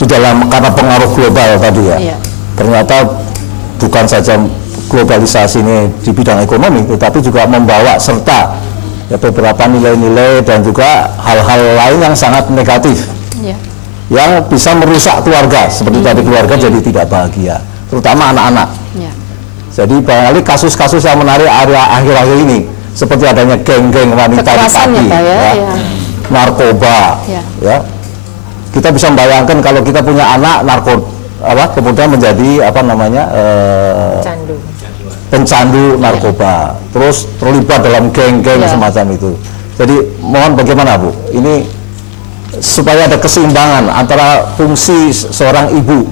di dalam karena pengaruh global tadi ya, ternyata bukan saja globalisasi ini di bidang ekonomi, tetapi juga membawa serta beberapa nilai-nilai dan juga hal-hal lain yang sangat negatif yang bisa merusak keluarga, seperti tadi keluarga jadi tidak bahagia, terutama anak-anak. Jadi barangkali kasus-kasus yang menarik akhir-akhir ini seperti adanya geng-geng wanita di pagi, narkoba, ya. Kita bisa membayangkan kalau kita punya anak kemudian menjadi pencandu narkoba, terus terlibat dalam geng-geng semacam itu. Jadi mohon bagaimana Bu, ini supaya ada keseimbangan antara fungsi seorang ibu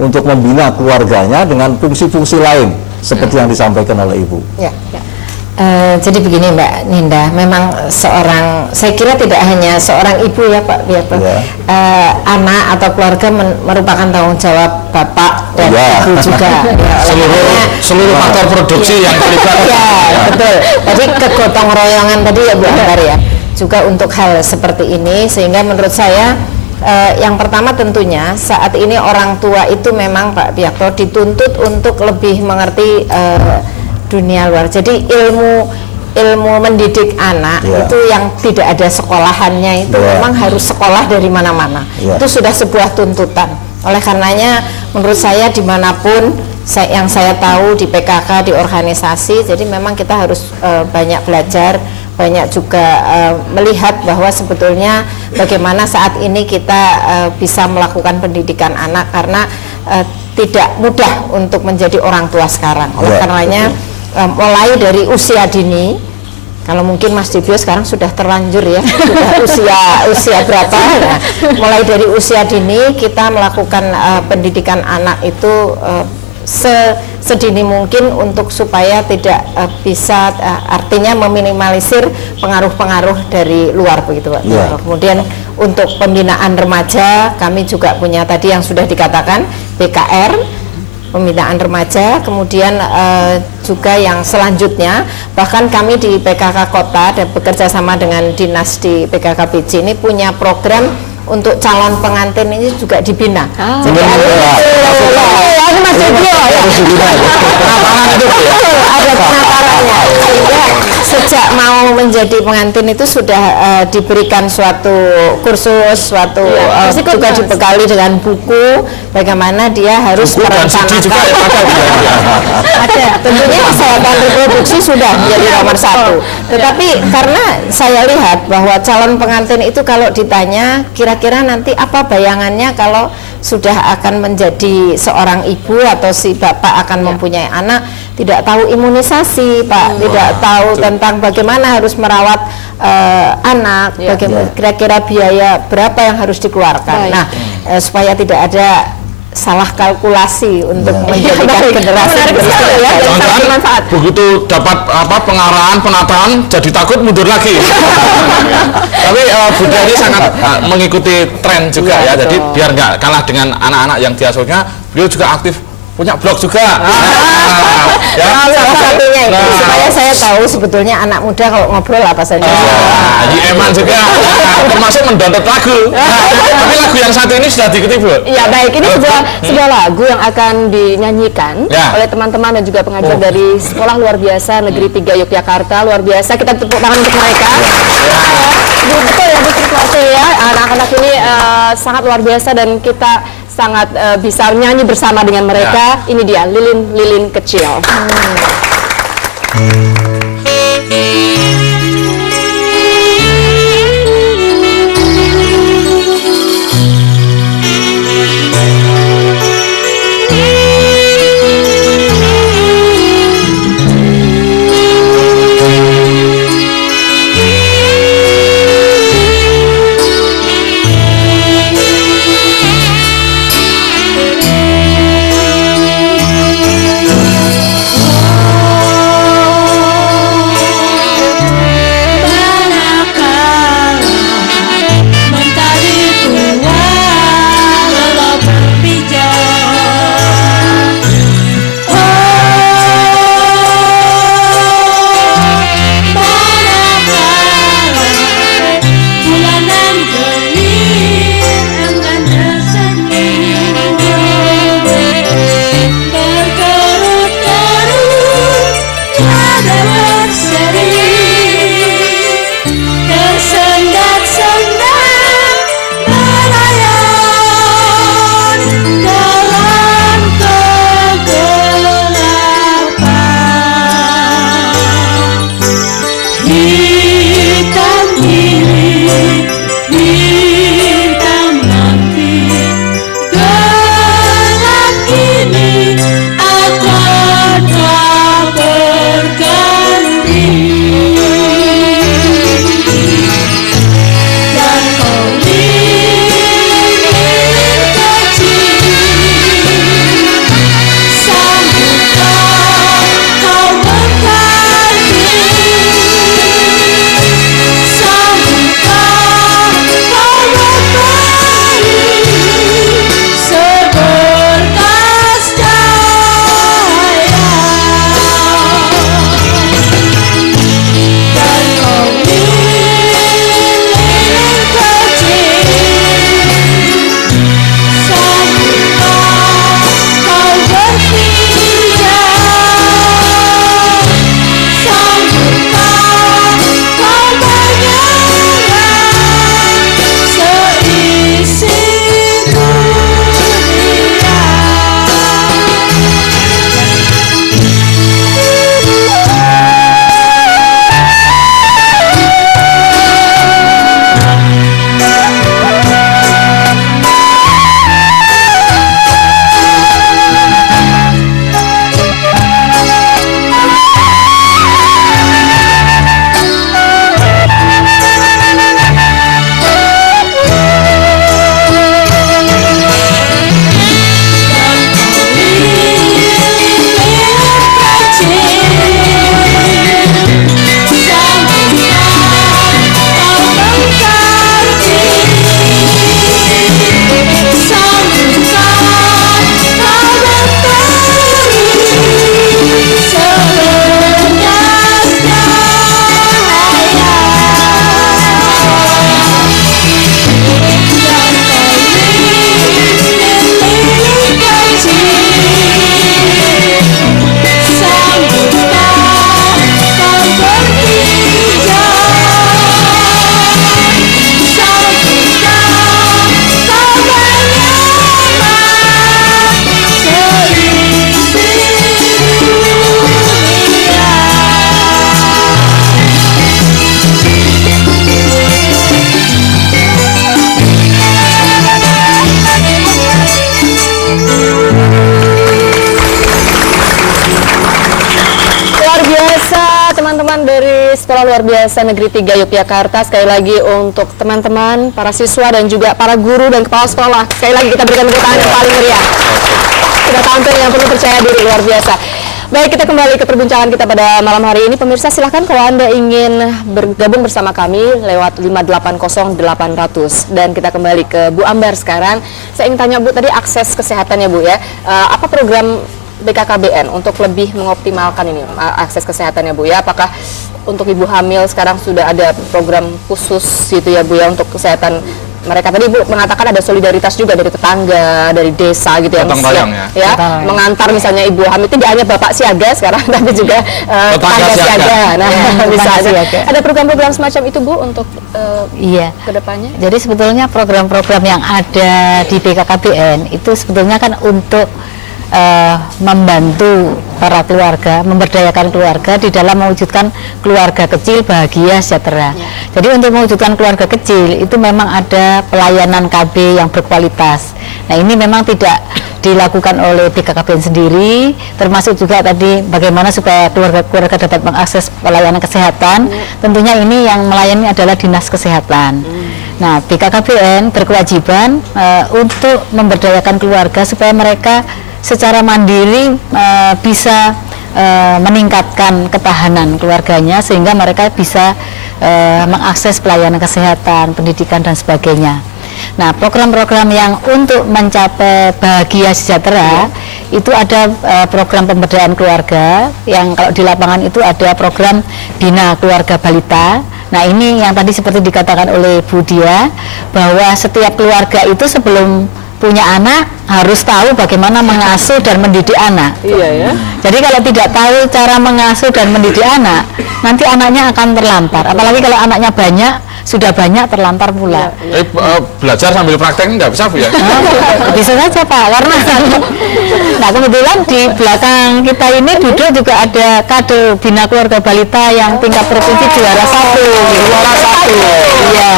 untuk membina keluarganya dengan fungsi-fungsi lain seperti yang disampaikan oleh Ibu. Jadi begini Mbak Ninda, memang saya kira tidak hanya seorang ibu ya Pak Biarto, anak atau keluarga merupakan tanggung jawab bapak dan ibu juga. Seluruh faktor produksi yang terlibat. Betul. Jadi kegotong royongan tadi ya Bu Ambar ya, juga untuk hal seperti ini, sehingga menurut saya yang pertama tentunya saat ini orang tua itu memang Pak Biarto dituntut untuk lebih mengerti dunia luar. Jadi ilmu mendidik anak itu yang tidak ada sekolahannya itu memang harus sekolah dari mana-mana. Itu sudah sebuah tuntutan. Oleh karenanya menurut saya dimanapun yang saya tahu di PKK, di organisasi, jadi memang kita harus banyak belajar, banyak juga melihat bahwa sebetulnya bagaimana saat ini kita bisa melakukan pendidikan anak, karena tidak mudah untuk menjadi orang tua sekarang. Oleh karenanya mulai dari usia dini, kalau mungkin Mas Dibio sekarang sudah terlanjur ya, sudah usia berapa ya, mulai dari usia dini kita melakukan pendidikan anak itu sedini mungkin untuk supaya tidak bisa artinya meminimalisir pengaruh-pengaruh dari luar begitu Pak. Kemudian untuk pembinaan remaja kami juga punya tadi yang sudah dikatakan BKR, pembinaan remaja, kemudian juga yang selanjutnya bahkan kami di PKK Kota dan bekerja sama dengan dinas di PKKBC ini punya program untuk calon pengantin ini juga dibina. Jadi ada penatarannya, sehingga sejak mau menjadi pengantin itu sudah diberikan suatu kursus, juga dibekali dengan buku bagaimana dia harus merencanakan. Ada, tentunya kesehatan reproduksi sudah menjadi nomor 1. Tetapi karena saya lihat bahwa calon pengantin itu kalau ditanya kira-kira nanti apa bayangannya kalau sudah akan menjadi seorang ibu atau si bapak akan mempunyai anak, tidak tahu imunisasi Pak, tidak tahu tentang tentang bagaimana harus merawat anak, bagaimana kira-kira biaya berapa yang harus dikeluarkan. Nah, supaya tidak ada salah kalkulasi untuk menjadikan generasi jangan-jangan begitu dapat pengarahan penataan jadi takut mundur lagi. Tapi Bunda ini sangat mengikuti tren juga ya, jadi biar nggak kalah dengan anak-anak yang diasuhnya, beliau juga aktif punya blog juga. Salah satunya itu supaya saya tahu sebetulnya anak muda kalau ngobrol apa saja. Eman juga termasuk mendownload lagu. Tapi lagu yang satu ini sudah diikuti, Bu? Ya baik, ini sebuah lagu yang akan dinyanyikan oleh teman-teman dan juga pengajar dari Sekolah Luar Biasa Negeri 3 Yogyakarta. Luar biasa, kita tepuk tangan untuk mereka. Betul ya Bu Sri ya, anak-anak ini sangat luar biasa dan kita sangat bisa nyanyi bersama dengan mereka. Ini dia, lilin-lilin kecil. teman-teman dari Sekolah Luar Biasa Negeri 3 Yogyakarta, sekali lagi untuk teman-teman, para siswa dan juga para guru dan kepala sekolah, sekali lagi kita berikan tepuk tangan yang paling meriah. Sudah tampil yang penuh percaya diri, luar biasa. Baik, kita kembali ke perbincangan kita pada malam hari ini. Pemirsa, silahkan kalau Anda ingin bergabung bersama kami lewat 580-800. Dan kita kembali ke Bu Ambar sekarang. Saya ingin tanya Bu, tadi akses kesehatannya Bu ya. Apa program BKKBN untuk lebih mengoptimalkan ini akses kesehatannya Bu ya? Apakah untuk ibu hamil sekarang sudah ada program khusus gitu ya Bu ya untuk kesehatan mereka? Tadi Ibu mengatakan ada solidaritas juga dari tetangga, dari desa gitu yang mengantar misalnya ibu hamil. Tidak hanya bapak siaga sekarang, tapi juga tetangga siaga. Nah, misalnya ada program-program semacam itu Bu untuk kedepannya. Jadi sebetulnya program-program yang ada di BKKBN itu sebetulnya kan untuk membantu para keluarga, memberdayakan keluarga di dalam mewujudkan keluarga kecil bahagia sejahtera. Jadi untuk mewujudkan keluarga kecil itu memang ada pelayanan KB yang berkualitas. Nah, ini memang tidak dilakukan oleh BKKBN sendiri, termasuk juga tadi bagaimana supaya keluarga dapat mengakses pelayanan kesehatan. Tentunya ini yang melayani adalah Dinas Kesehatan. Nah, BKKBN berkewajiban untuk memberdayakan keluarga supaya mereka secara mandiri bisa meningkatkan ketahanan keluarganya sehingga mereka bisa mengakses pelayanan kesehatan, pendidikan dan sebagainya. Nah, program-program yang untuk mencapai bahagia sejahtera itu ada program pemberdayaan keluarga yang kalau di lapangan itu ada program Bina Keluarga Balita. Nah, ini yang tadi seperti dikatakan oleh Bu Dia bahwa setiap keluarga itu sebelum punya anak harus tahu bagaimana mengasuh dan mendidik anak. Iya ya. Jadi kalau tidak tahu cara mengasuh dan mendidik anak, nanti anaknya akan terlantar. Apalagi kalau anaknya sudah banyak terlantar pula. Belajar sambil praktek nggak bisa Bu ya? Bisa saja Pak, karena nah kebetulan di belakang kita ini duduk juga ada kader Bina Keluarga Balita yang tingkat provinsi juara 1. Iya.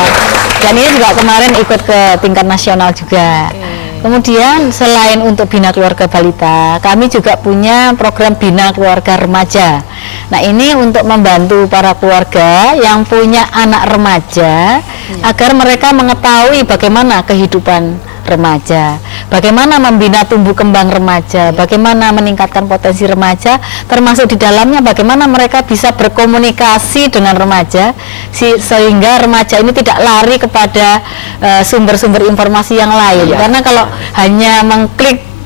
Dan ini juga kemarin ikut ke tingkat nasional juga. Kemudian selain untuk Bina Keluarga Balita, kami juga punya program Bina Keluarga Remaja. Nah, ini untuk membantu para keluarga yang punya anak remaja agar mereka mengetahui bagaimana kehidupan remaja, bagaimana membina tumbuh kembang remaja, bagaimana meningkatkan potensi remaja, termasuk di dalamnya bagaimana mereka bisa berkomunikasi dengan remaja sehingga remaja ini tidak lari kepada sumber-sumber informasi yang lain. Karena kalau hanya mengklik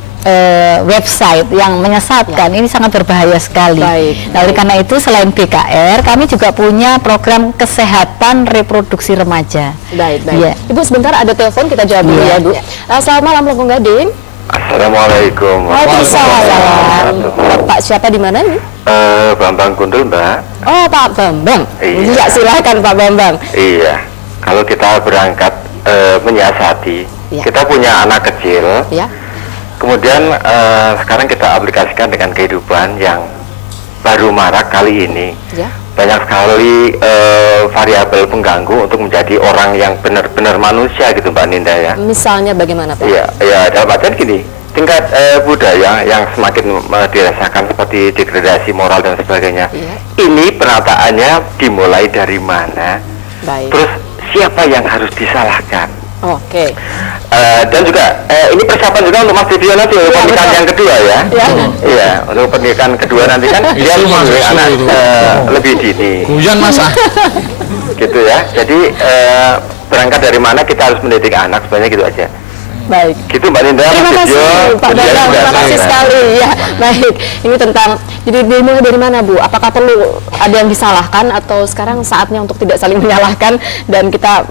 website yang menyesatkan ini sangat berbahaya sekali. Nah, oleh karena itu selain BKR kami juga punya program kesehatan reproduksi remaja. Ya. Ibu sebentar ada telepon, kita jawab dulu ya Bu. Selamat malam Lempung Gading. Assalamualaikum. Waalaikumsalam. Pak siapa di mana nih? Bambang Gundul Mbak. Oh Pak Bambang. Iya. Silakan Pak Bambang. Iya. Kalau kita berangkat menyiasati, kita punya anak kecil. Ya. Kemudian sekarang kita aplikasikan dengan kehidupan yang baru marak kali ini. Ya. Banyak sekali variabel pengganggu untuk menjadi orang yang benar-benar manusia gitu Mbak Ninda ya. Misalnya bagaimana Pak? Iya, ya dalam artian gini, tingkat budaya yang semakin dirasakan seperti degradasi moral dan sebagainya. Ya. Ini penataannya dimulai dari mana? Baik. Terus siapa yang harus disalahkan? Oke. Dan juga ini persiapan juga untuk Mas Didio nanti untuk pernikahan yang kedua ya. Iya, untuk pernikahan kedua nanti kan dia memiliki anak lebih dini. Hujan Mas Gitu ya. Jadi berangkat dari mana kita harus mendidik anak, sebenarnya gitu aja. Baik. Gitu Mbak Linda. Terima kasih Pak Bambang, terima kasih sekali ya. Baik, ini tentang jadi dimulai dari mana Bu? Apakah perlu ada yang disalahkan atau sekarang saatnya untuk tidak saling menyalahkan dan kita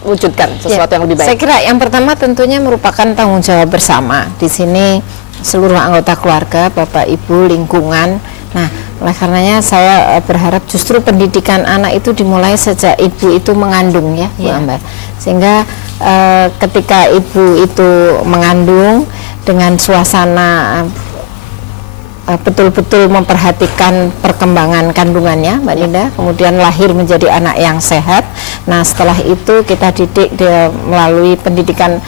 wujudkan sesuatu yang lebih baik? Saya kira yang pertama tentunya merupakan tanggung jawab bersama. Di sini seluruh anggota keluarga, Bapak Ibu, lingkungan. Nah, oleh karenanya saya berharap justru pendidikan anak itu dimulai sejak ibu itu mengandung ya, Bu Ambar. Sehingga ketika ibu itu mengandung dengan suasana betul-betul memperhatikan perkembangan kandungannya, Mbak Linda, kemudian lahir menjadi anak yang sehat. Nah, setelah itu kita didik dia melalui pendidikan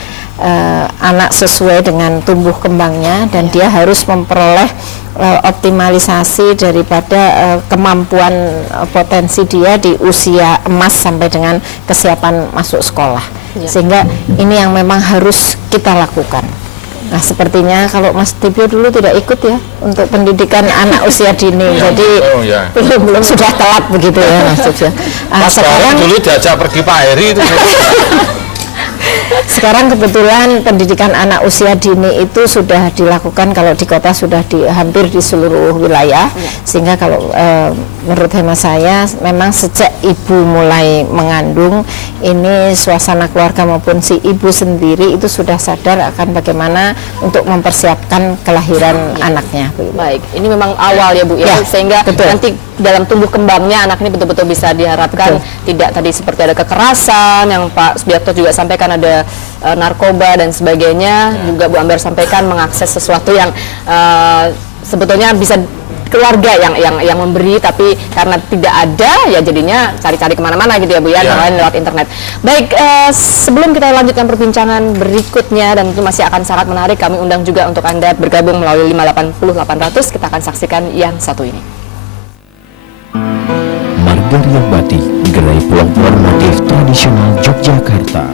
anak sesuai dengan tumbuh kembangnya dan dia harus memperoleh optimalisasi daripada kemampuan potensi dia di usia emas sampai dengan kesiapan masuk sekolah. Sehingga ini yang memang harus kita lakukan. Nah, sepertinya kalau Mas Dibyo dulu tidak ikut ya untuk pendidikan anak usia dini, jadi belum sudah telat begitu ya Mas Dibyo. Sekarang dulu diajak pergi Pak Heri itu. Sekarang kebetulan pendidikan anak usia dini itu sudah dilakukan kalau di kota sudah hampir di seluruh wilayah, sehingga kalau menurut hemat saya memang sejak ibu mulai mengandung ini suasana keluarga maupun si ibu sendiri itu sudah sadar akan bagaimana untuk mempersiapkan kelahiran anaknya. Baik, ini memang awal ya Bu ya, sehingga nanti dalam tumbuh kembangnya anak ini betul-betul bisa diharapkan tidak tadi seperti ada kekerasan yang Pak Subiakto juga sampaikan, ada narkoba dan sebagainya, juga Bu Amber sampaikan mengakses sesuatu yang sebetulnya bisa keluarga yang memberi, tapi karena tidak ada ya jadinya cari-cari kemana-mana gitu ya Bu ya, lewat internet. Baik, sebelum kita lanjutkan perbincangan berikutnya dan itu masih akan sangat menarik, kami undang juga untuk Anda bergabung melalui 580 800. Kita akan saksikan yang satu ini. Margaria Batik, gerai pelopor motif tradisional Yogyakarta.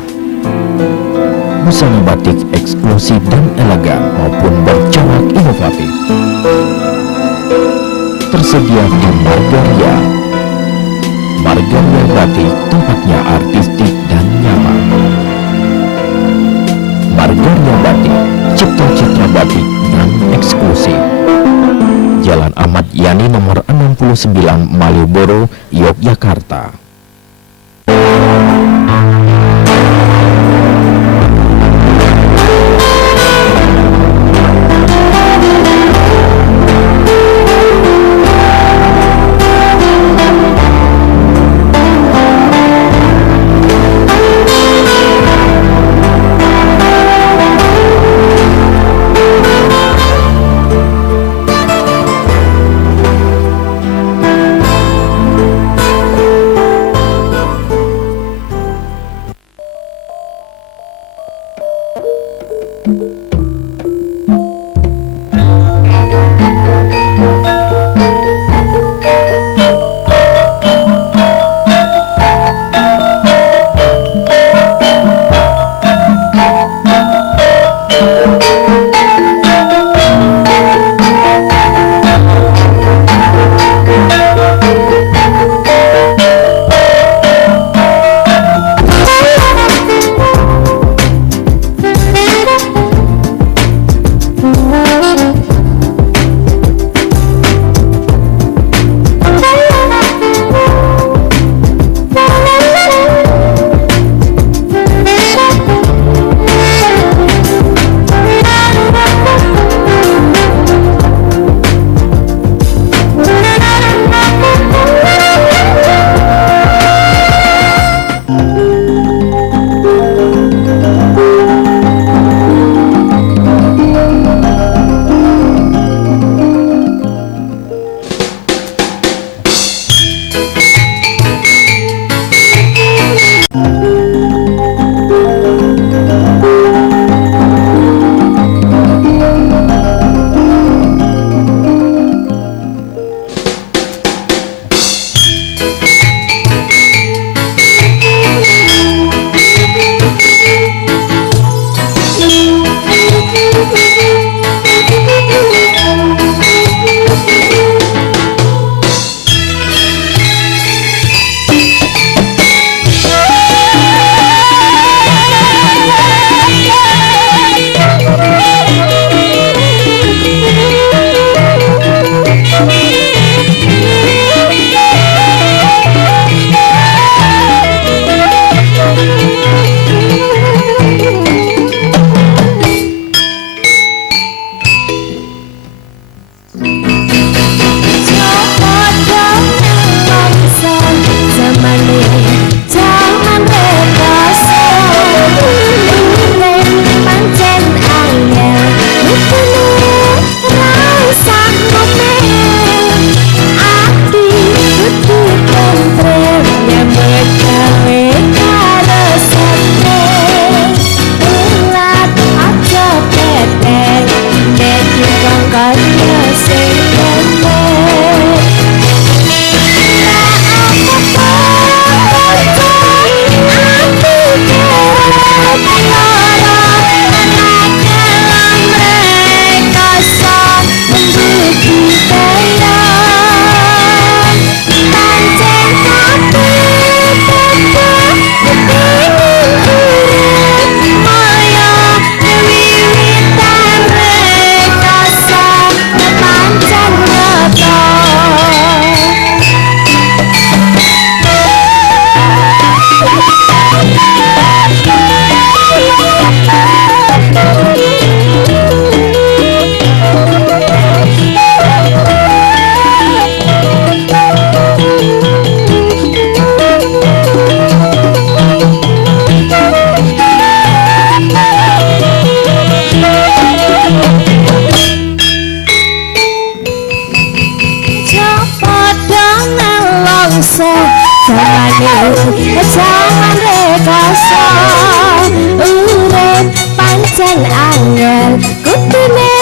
Busana batik eksklusif dan elegan maupun bercorak inovatif tersedia di Margaria. Margaria Batik tempatnya artistik dan nyaman. Margaria Batik, cipta-citra batik dan eksklusif. Jalan Ahmad Yani nomor 69 Malioboro, Yogyakarta. rekoso zaman rekoso urip pancen angel kudune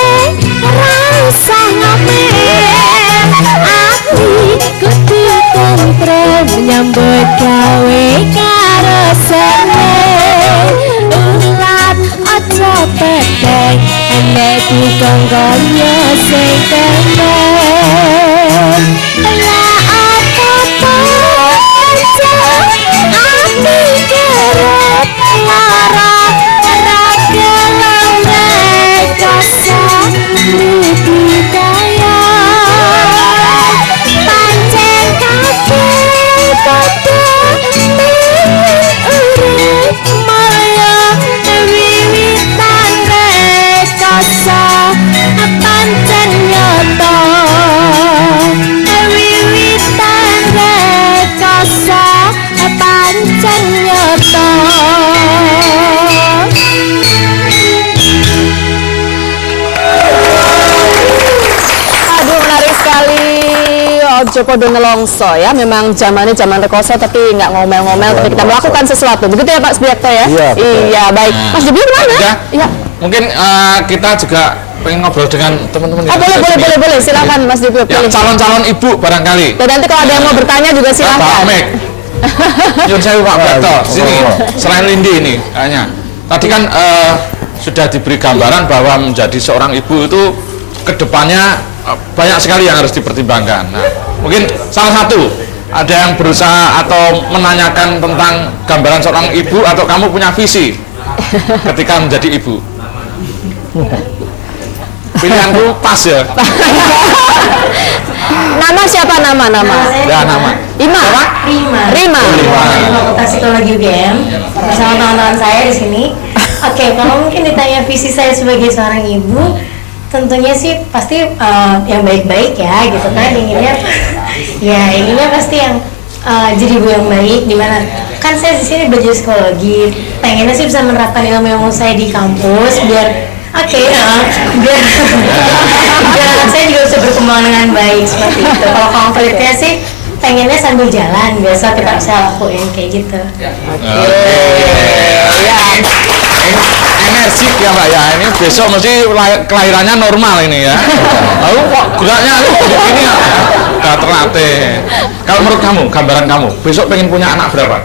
rasa ngamen ati kudu tentrem nyambut gawe karo seneng ulat aja peteng enek dikongkonyo sing temen la apa-apa aja ati kerep lara ragelang rekoso budidaya pancen kabeh padha urip mulya wiwitan rekoso pancen nyata wiwitan rekoso pancen nyata. Aduh, menarik sekali. Ojo podo nelongso ya. Memang zamannya zaman rekoso tapi nggak ngomel-ngomel, tapi kita melakukan sesuatu. Begitu ya Pak Subiakto ya? Iya, baik. Mas Debi gimana? Iya. Mungkin kita juga pengen ngobrol dengan teman-teman. Boleh. Silakan Mas Debi. Ya, calon-calon ibu barangkali. Dan nanti kalau ada yang mau bertanya juga silakan. Pak Mek. Yun saya Pak Beto. Sini. Selain Lindi ini kayaknya. Tadi kan sudah diberi gambaran bahwa menjadi seorang ibu itu kedepannya banyak sekali yang harus dipertimbangkan. Nah, mungkin salah satu ada yang berusaha atau menanyakan tentang gambaran seorang ibu atau kamu punya visi ketika menjadi ibu. Pilihanku pas ya. Nama siapa nama? Ya nama. Ima. Rima. Fakultas Psikologi UGM bersama teman-teman saya di sini. Oke, kalau mungkin ditanya visi saya sebagai seorang ibu, tentunya sih pasti yang baik-baik ya, gitu kan. Inginnya pasti yang jadi ibu yang baik. Dimana kan saya di sini belajar psikologi, pengennya sih bisa menerapkan ilmu saya di kampus biar biar anak saya juga bisa berkembang dengan baik seperti itu. Kalau konfliknya sih pengennya sambil jalan, biasa kita bisa lakuin kayak gitu. Energik ya Mbak ya, ini besok mesti kelahirannya normal ini ya. Lalu kok geraknya begini ya, udah terlatih. Kalau menurut kamu, gambaran kamu, besok pengen punya anak berapa?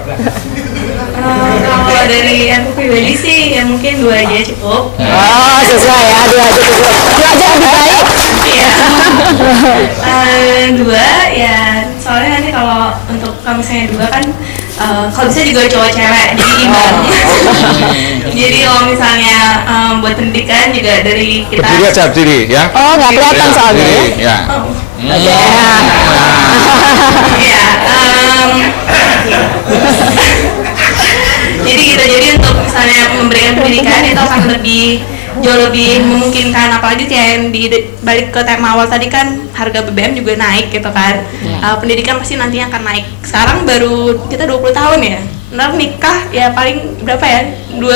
Kalau dari aku pribadi sih ya mungkin 2 aja cukup. Oh, sesuai ya, 2 aja cukup. 2 aja lebih baik. Iya. 2 ya, soalnya nanti kalau untuk misalnya 2 kan kalau bisa juga cowok cewek jadi imbang. Jadi kalau misalnya buat pendidikan juga dari kita. Berdiri aja berdiri ya. Oh, nggak kelihatan soalnya. Ya. Jadi untuk misalnya memberikan pendidikan itu akan jauh lebih memungkinkan, apalagi kayak yang balik ke tema awal tadi kan harga BBM juga naik gitu kan. Pendidikan pasti nantinya akan naik. Sekarang baru kita 20 tahun ya. Ntar nikah ya paling berapa ya? 3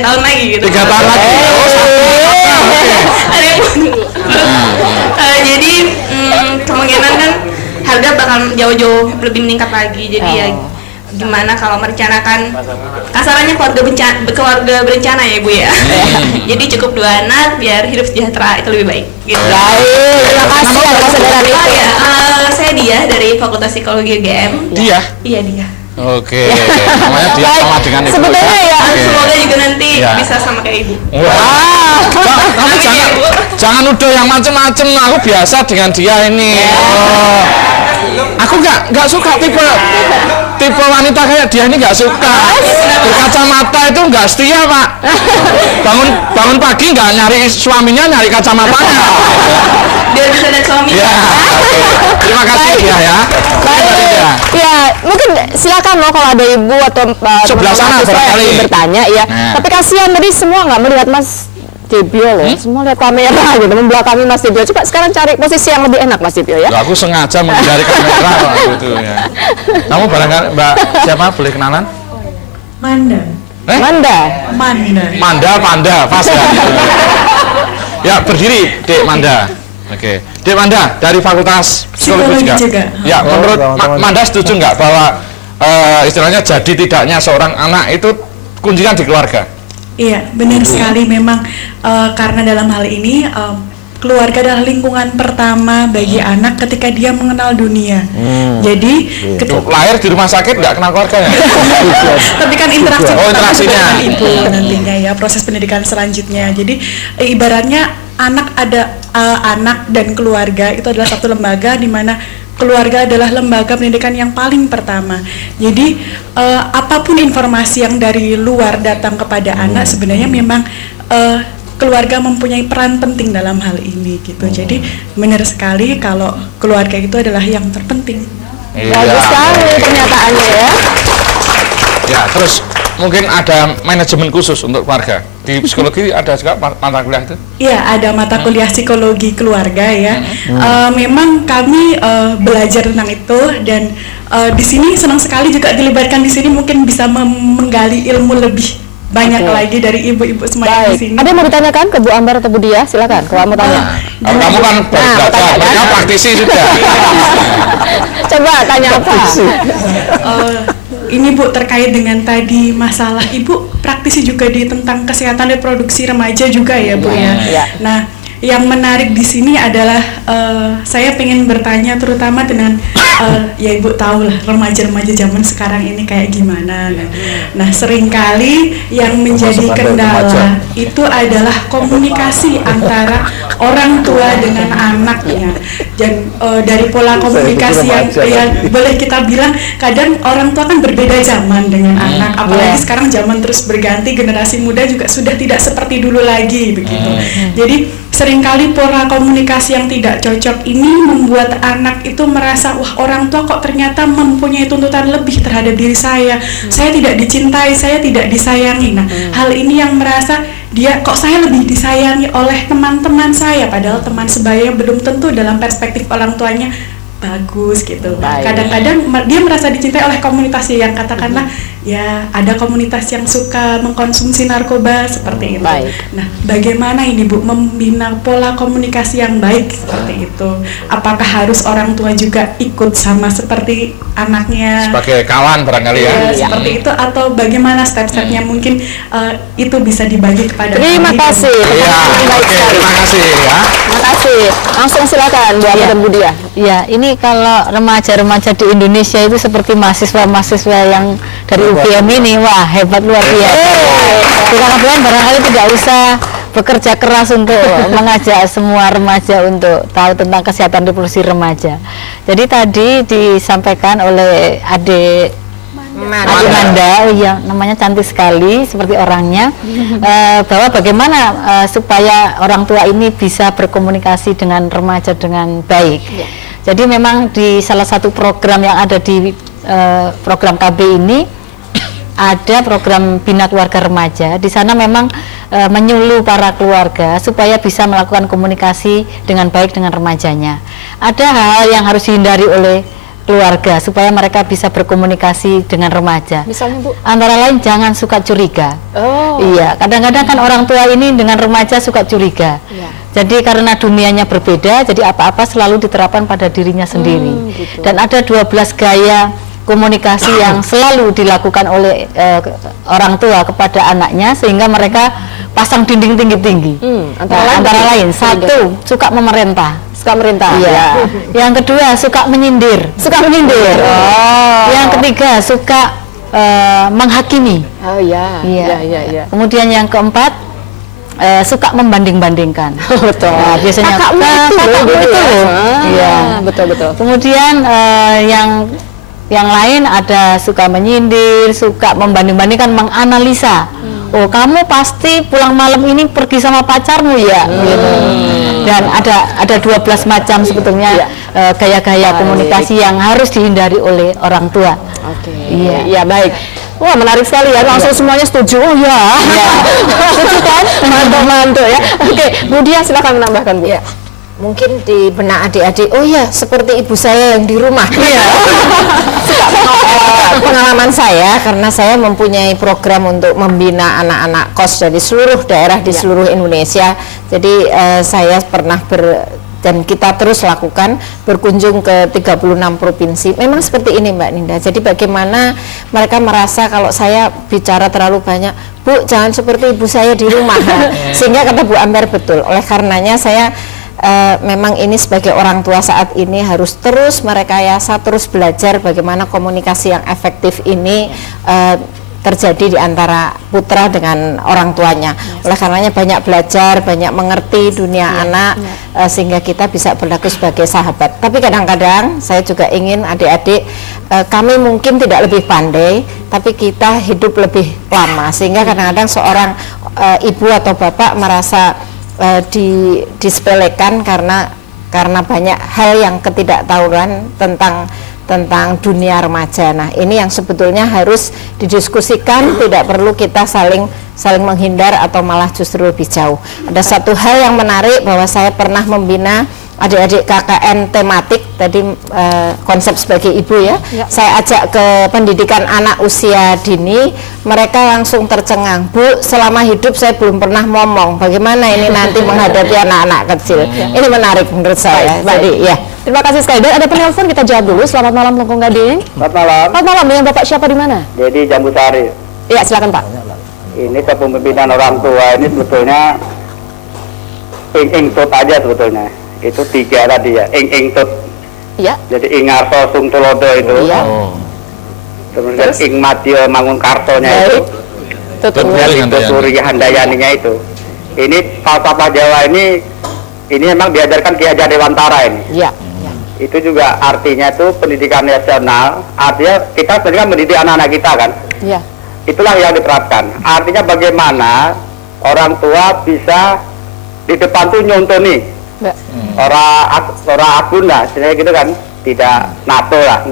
tahun lagi gitu. 3 tahun lagi. Ada yang jadi kemungkinan kan harga bakal jauh-jauh lebih meningkat lagi. Jadi ya gimana kalau merencanakan kasarannya keluarga berencana ya Bu ya. Jadi cukup 2 anak biar hidup sejahtera itu lebih baik gitu. Baik, terima kasih atas kesadaran itu. Saya Dia dari Fakultas Psikologi UGM. Dia? Iya Dia. Oke, namanya Dia sama dengan ibu. Sebenarnya ya. Semoga juga nanti bisa sama kayak ibu. Kamu jangan udah yang macem-macem. Aku biasa dengan dia ini. Aku nggak suka tipe wanita kayak dia ini, nggak suka. Berkacamata itu nggak setia Pak. Bangun pagi nggak nyari suaminya, nyari kacamatanya. Biar bisa lihat suami. Ya, terima kasih dia ya. Ya, mungkin silakan loh kalau ada ibu atau sebelah sana barangkali bertanya ya. Tapi kasihan tadi semua nggak melihat Mas Debio loh, semua lihat kamera gitu, membelakangi Mas Debio. Coba sekarang cari posisi yang lebih enak Mas Debio ya. Aku sengaja menghindari kamera gitu ya. Kamu barangkali Mbak siapa, boleh kenalan? Manda. Manda, Panda, pas ya. Ya berdiri, Dek Manda. Oke, Dek Manda dari Fakultas Psikologi juga. Ya, menurut Manda setuju nggak bahwa istilahnya jadi tidaknya seorang anak itu kuncinya di keluarga? Iya, benar sekali memang karena dalam hal ini keluarga adalah lingkungan pertama bagi anak ketika dia mengenal dunia. Jadi lahir di rumah sakit nggak kenal keluarganya. Tapi kan interaksi interaksinya dengan ibu nantinya ya, proses pendidikan selanjutnya. Jadi ibaratnya anak dan keluarga itu adalah satu lembaga di mana keluarga adalah lembaga pendidikan yang paling pertama. Jadi apapun informasi yang dari luar datang kepada anak sebenarnya memang keluarga mempunyai peran penting dalam hal ini gitu. Jadi benar sekali kalau keluarga itu adalah yang terpenting. Bagus sekali pernyataannya ya. Ya, terus mungkin ada manajemen khusus untuk keluarga. Di psikologi ada juga mata kuliah itu? Iya, ada mata kuliah psikologi keluarga ya. Memang kami belajar tentang itu dan di sini senang sekali juga dilibatkan di sini, mungkin bisa menggali ilmu lebih banyak lagi dari ibu-ibu semua di sini. Ada yang mau ditanyakan ke Bu Ambar atau Bu Dia? Silakan, kalau mau tanya. Kamu kan mereka praktisi juga. Coba tanya apa? Ini Bu, terkait dengan tadi masalah Ibu praktisi juga di tentang kesehatan reproduksi remaja juga ya Bu ya. Nah, yang menarik di sini adalah saya pengen bertanya terutama dengan ya Ibu tahu lah remaja-remaja zaman sekarang ini kayak gimana. Nah, seringkali yang menjadi kendala itu adalah komunikasi antara orang tua dengan anaknya. Dan dari pola komunikasi yang boleh kita bilang kadang orang tua kan berbeda zaman dengan anak, apalagi sekarang zaman terus berganti, generasi muda juga sudah tidak seperti dulu lagi begitu. Jadi seringkali pola komunikasi yang tidak cocok ini membuat anak itu merasa, wah orang tua kok ternyata mempunyai tuntutan lebih terhadap diri saya tidak dicintai, saya tidak disayangi. Nah, hal ini yang merasa dia kok saya lebih disayangi oleh teman-teman saya, padahal teman sebaya belum tentu dalam perspektif orang tuanya bagus gitu. Kadang-kadang dia merasa dicintai oleh komunitas yang katakanlah ya ada komunitas yang suka mengkonsumsi narkoba seperti itu. Nah, bagaimana ini Bu membina pola komunikasi yang baik seperti itu? Apakah harus orang tua juga ikut sama seperti anaknya? Sebagai kawan barangkali ya. Seperti itu atau bagaimana step-stepnya mungkin itu bisa dibagi kepada Terima kasih. Terima kasih ya. Terima kasih. Langsung silakan Bu Ambar dan Bu Dia. Ya, ini kalau remaja-remaja di Indonesia itu seperti mahasiswa-mahasiswa yang dari UGM ini, wah hebat luar biasa. Karena barangkali tidak usah bekerja keras untuk mengajak semua remaja untuk tahu tentang kesehatan reproduksi remaja. Jadi tadi disampaikan oleh adik Manda, ya namanya cantik sekali seperti orangnya, bahwa bagaimana supaya orang tua ini bisa berkomunikasi dengan remaja dengan baik. Jadi memang di salah satu program yang ada di program KB ini ada program Bina Keluarga Remaja. Di sana memang menyuluh para keluarga supaya bisa melakukan komunikasi dengan baik dengan remajanya. Ada hal yang harus dihindari oleh keluarga supaya mereka bisa berkomunikasi dengan remaja. Misalnya Bu? Antara lain jangan suka curiga. Iya, kadang-kadang kan orang tua ini dengan remaja suka curiga. Jadi karena dunianya berbeda, jadi apa-apa selalu diterapkan pada dirinya sendiri. Dan ada 12 gaya komunikasi yang selalu dilakukan oleh orang tua kepada anaknya sehingga mereka pasang dinding tinggi-tinggi. Antara lain, satu, suka memerintah. Suka merintah. Iya. Yang kedua, suka menyindir. Suka menyindir. Yang ketiga, suka menghakimi. Iya. Kemudian yang keempat, suka membanding-bandingkan. Betul. Nah, biasanya kakakmu itu loh. Iya, betul. Kemudian yang lain ada suka menyindir, suka membanding-bandingkan, menganalisa. Oh, kamu pasti pulang malam ini pergi sama pacarmu ya. Gitu. Dan ada 12 macam sebetulnya gaya-gaya komunikasi yang harus dihindari oleh orang tua. Iya, baik. Wah, menarik sekali ya. Langsung semuanya setuju. Oh ya. Setuju kan? Mantap ya. Oke, Bu Dia silakan menambahkan Bu. Mungkin di benak adik-adik, oh ya seperti ibu saya yang di rumah. Pengalaman saya, karena saya mempunyai program untuk membina anak-anak kos dari seluruh daerah di seluruh Indonesia. Jadi saya pernah dan kita terus lakukan berkunjung ke 36 provinsi. Memang seperti ini Mbak Ninda. Jadi bagaimana mereka merasa kalau saya bicara terlalu banyak, Bu jangan seperti ibu saya di rumah. Sehingga kata Bu Amber betul. Oleh karenanya saya memang ini sebagai orang tua saat ini harus terus merekayasa, terus belajar bagaimana komunikasi yang efektif ini terjadi di antara putra dengan orang tuanya. Oleh karenanya banyak belajar, banyak mengerti dunia anak, sehingga kita bisa berlaku sebagai sahabat. Tapi kadang-kadang saya juga ingin adik-adik, kami mungkin tidak lebih pandai, tapi kita hidup lebih lama, sehingga kadang-kadang seorang ibu atau bapak merasa disepelekan karena banyak hal yang ketidaktahuan tentang dunia remaja. Nah, ini yang sebetulnya harus didiskusikan, tidak perlu kita saling menghindar atau malah justru lebih jauh. Ada satu hal yang menarik bahwa saya pernah membina adik-adik KKN tematik, tadi konsep sebagai ibu ya. Saya ajak ke pendidikan anak usia dini, mereka langsung tercengang, Bu, selama hidup saya belum pernah ngomong, bagaimana ini nanti menghadapi anak-anak kecil. Ini menarik menurut saya. Jadi ya. Terima kasih sekali. Dan ada penelpon, kita jawab dulu. Selamat malam Lengkung Gading. Selamat malam. Selamat malam, dengan Bapak siapa di mana? Jadi Jambusari. Iya, silakan Pak. Ini kepemimpinan orang tua ini sebetulnya ing tut aja sebetulnya. Itu 3 tadi ya, ing tut. Iya. Jadi ing ngarso sung tulodo itu. Iya. Kemudian ing madya mangun kartonya itu. Tuturi handayaninya itu. Ini falsafah Jawa ini memang diajarkan Ki Hajar Dewantara ini. Iya. Itu juga artinya itu pendidikan nasional, artinya kita sebenarnya mendidik anak-anak kita kan. Iya. Itulah yang diterapkan. Artinya bagaimana orang tua bisa di depan tuh nyontoni. Orang akun lah, sebenarnya gitu kan. Tidak NATO lah,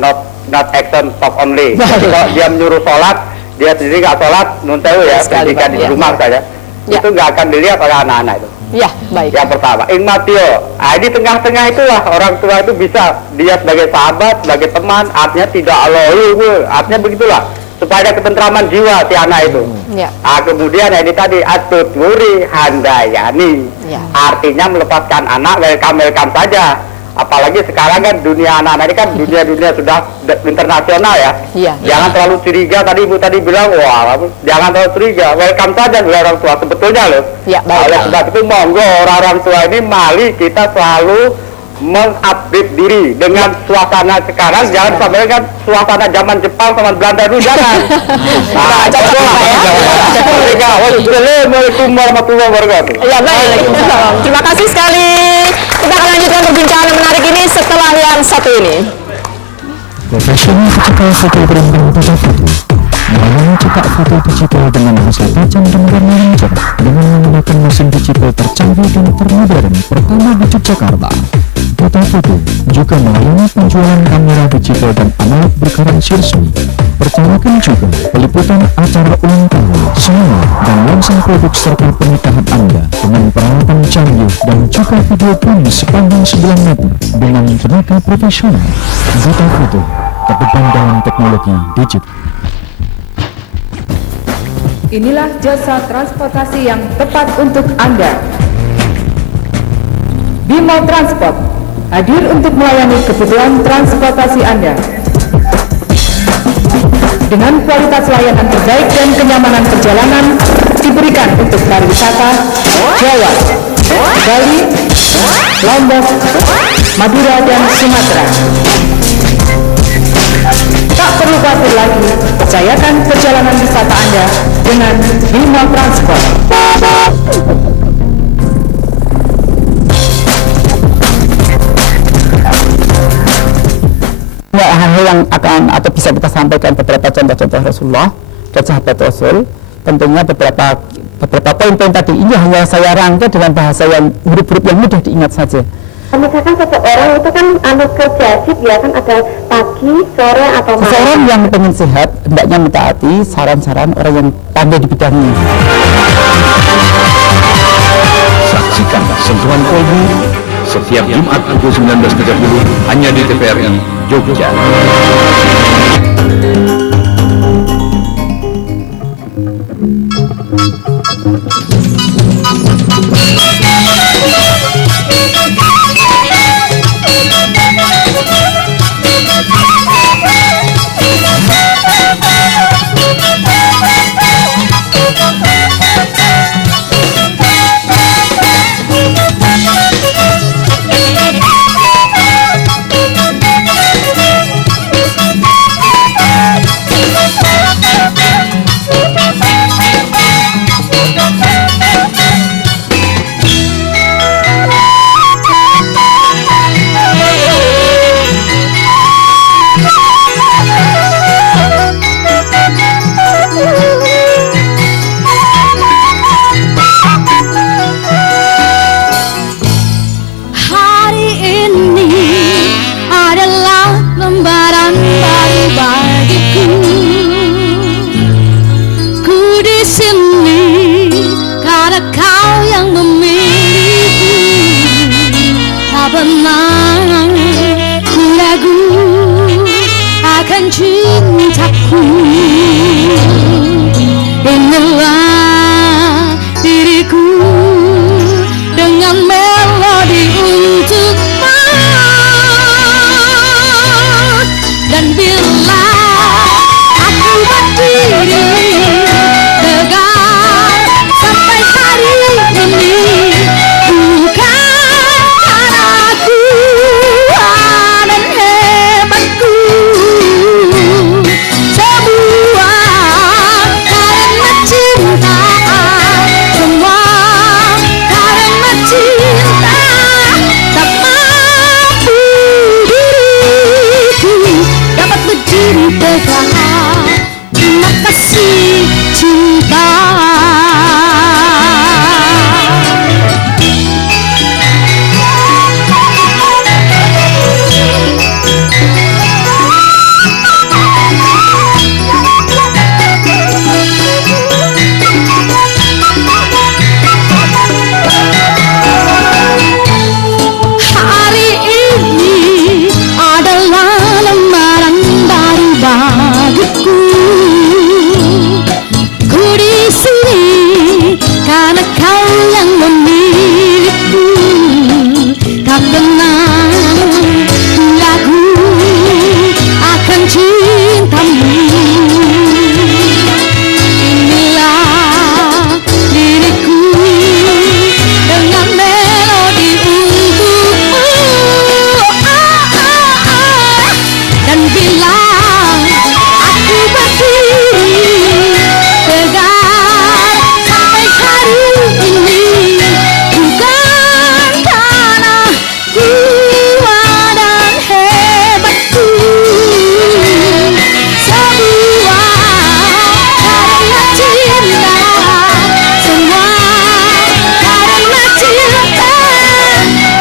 not action talk only. Jadi kalau dia menyuruh sholat, dia sendiri nggak sholat, nuntewu ya, pendidikan di rumah saja. Itu nggak akan dilihat oleh anak-anak itu. Ya, baik. Yang pertama, ingmatio. Di tengah-tengah itulah orang tua itu bisa dia sebagai sahabat, sebagai teman, artinya tidak loyo, artinya begitulah. Supaya ada ketentraman jiwa si anak itu. Ya. Kemudian ini tadi atuturi handayani. Ya. Artinya melepaskan anak welcome saja. Apalagi sekarang kan dunia anak-anak ini kan dunia sudah internasional ya. Iya. Jangan terlalu curiga, tadi Ibu tadi bilang, wah jangan terlalu curiga, welcome saja oleh orang tua sebetulnya loh. Ya, baik. Oleh sebab itu monggo orang tua ini mari kita selalu mengupdate diri dengan suasana sekarang, jangan sampai kan suasana zaman Jepang sama Belanda dulu, jangan. Nah, Assalamualaikum warahmatullahi wabarakatuh. Ya, baik. Terima kasih sekali. Kita akan lanjutkan perbincangan yang menarik ini setelah yang satu ini. Profesional digital foto berembang pada foto. Melayani cetak foto digital dengan hasil tajam dan warna yang cerah dengan menggunakan mesin digital tercanggih dan termodern pertama di Yogyakarta. Foto juga melayani penjualan kamera digital dan analog bergaransi resmi. Percayakan juga peliputan acara ulang tahun, seminar, dan launching produk serta pernikahan Anda dengan peralatan canggih dan juga video pun sepanjang 9 meter dengan tenaga profesional. Foto terdepan dalam teknologi digital. Inilah jasa transportasi yang tepat untuk Anda. Bimo Transport hadir untuk melayani kebutuhan transportasi Anda. Dengan kualitas layanan terbaik dan kenyamanan perjalanan diberikan untuk pariwisata Jawa, Bali, Lombok, Madura, dan Sumatera. Tak perlu khawatir lagi, percayakan perjalanan wisata Anda dengan Bimo Transport. Hal-hal yang akan atau bisa kita sampaikan beberapa contoh-contoh Rasulullah dan sahabat Rasul, tentunya beberapa poin-poin tadi ini hanya saya rangkai dengan bahasa yang huruf-huruf yang mudah diingat saja. Misalkan seseorang itu kan kerja shift ya, kan ada pagi, sore atau malam. Seseorang yang pengen sehat hendaknya mentaati saran-saran orang yang pandai di bidangnya. Saksikan Sentuhan Kolbu setiap Jumat pukul 19.30 hanya di TVRI Jogja. cintaku, inilah diriku dengan melodi untukmu. Dan bila aku berdiri tegak sampai hari ini, bukan karena kuat dan hebatku, semua karena cinta, semua karena cinta. Tak mampu diriku dapat berdiri tegak. Terima kasih cinta. Hari ini adalah lembaran baru bagiku. Ku di sini karena kau yang memilihku. Tak pernah ragu akan cintamu. Inilah diriku dengan melodi untukmu. Dan bila aku berdiri tegak sampai hari ini, bukan karena kuat dan hebatku, semua karena cinta, semua karena cinta.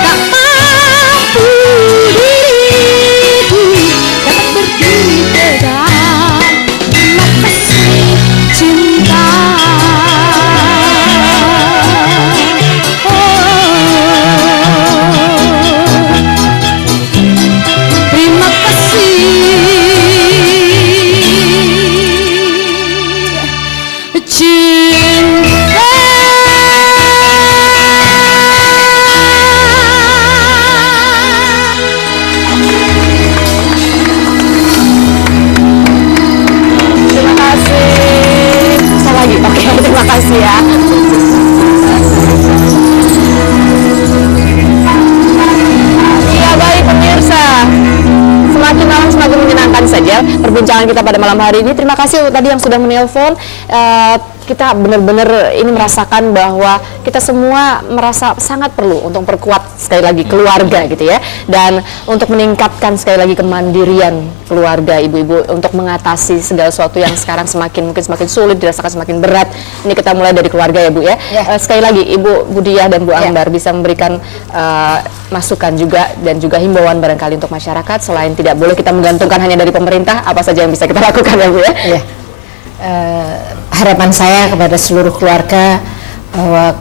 Tak mampu diriku dapat berdiri tegak. Terima kasih cinta. Terima kasih cinta. Terima kasih. Bisa lagi? Oke, terima kasih ya. Ya baik pemirsa, semakin malam semakin menyenangkan saja perbincangan kita pada malam hari ini. Terima kasih tadi yang sudah menelpon. Kita benar-benar ini merasakan bahwa kita semua merasa sangat perlu untuk perkuat sekali lagi keluarga gitu ya, dan untuk meningkatkan sekali lagi kemandirian keluarga ibu-ibu untuk mengatasi segala sesuatu yang sekarang mungkin semakin sulit dirasakan, semakin berat. Ini kita mulai dari keluarga ya Bu ya. Sekali lagi Ibu Budiah dan Bu Ambar bisa memberikan masukan juga dan juga himbauan barangkali untuk masyarakat, selain tidak boleh kita menggantungkan hanya dari pemerintah, apa saja yang bisa kita lakukan ya Bu ya. Harapan saya kepada seluruh keluarga bahwa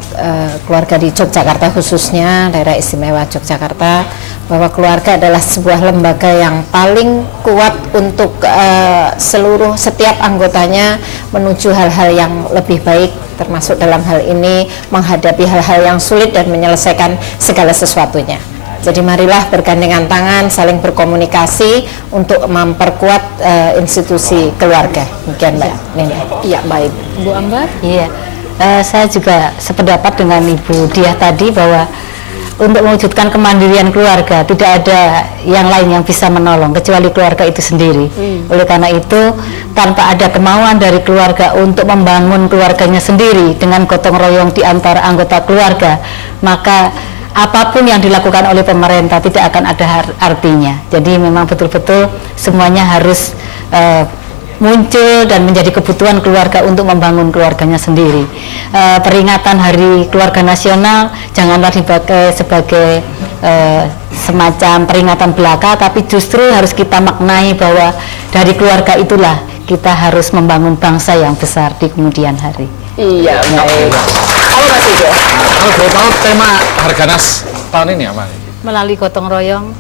keluarga di Yogyakarta khususnya daerah istimewa Yogyakarta, bahwa keluarga adalah sebuah lembaga yang paling kuat untuk setiap anggotanya menuju hal-hal yang lebih baik, termasuk dalam hal ini menghadapi hal-hal yang sulit dan menyelesaikan segala sesuatunya. Jadi marilah bergandengan tangan, saling berkomunikasi untuk memperkuat institusi keluarga. Demikian Mbak Nina. Iya baik. Bu Ambar? Iya, saya juga sependapat dengan Ibu Diah tadi bahwa untuk mewujudkan kemandirian keluarga tidak ada yang lain yang bisa menolong kecuali keluarga itu sendiri. Oleh karena itu, tanpa ada kemauan dari keluarga untuk membangun keluarganya sendiri dengan gotong royong di antara anggota keluarga, maka apapun yang dilakukan oleh pemerintah tidak akan ada artinya. Jadi memang betul-betul semuanya harus muncul dan menjadi kebutuhan keluarga untuk membangun keluarganya sendiri. Peringatan Hari Keluarga Nasional janganlah dipakai sebagai semacam peringatan belaka, tapi justru harus kita maknai bahwa dari keluarga itulah kita harus membangun bangsa yang besar di kemudian hari. Iya, baik. Apa Mas Ijo? Kalau boleh tahu tema Harganas tahun ini apa? Melalui gotong royong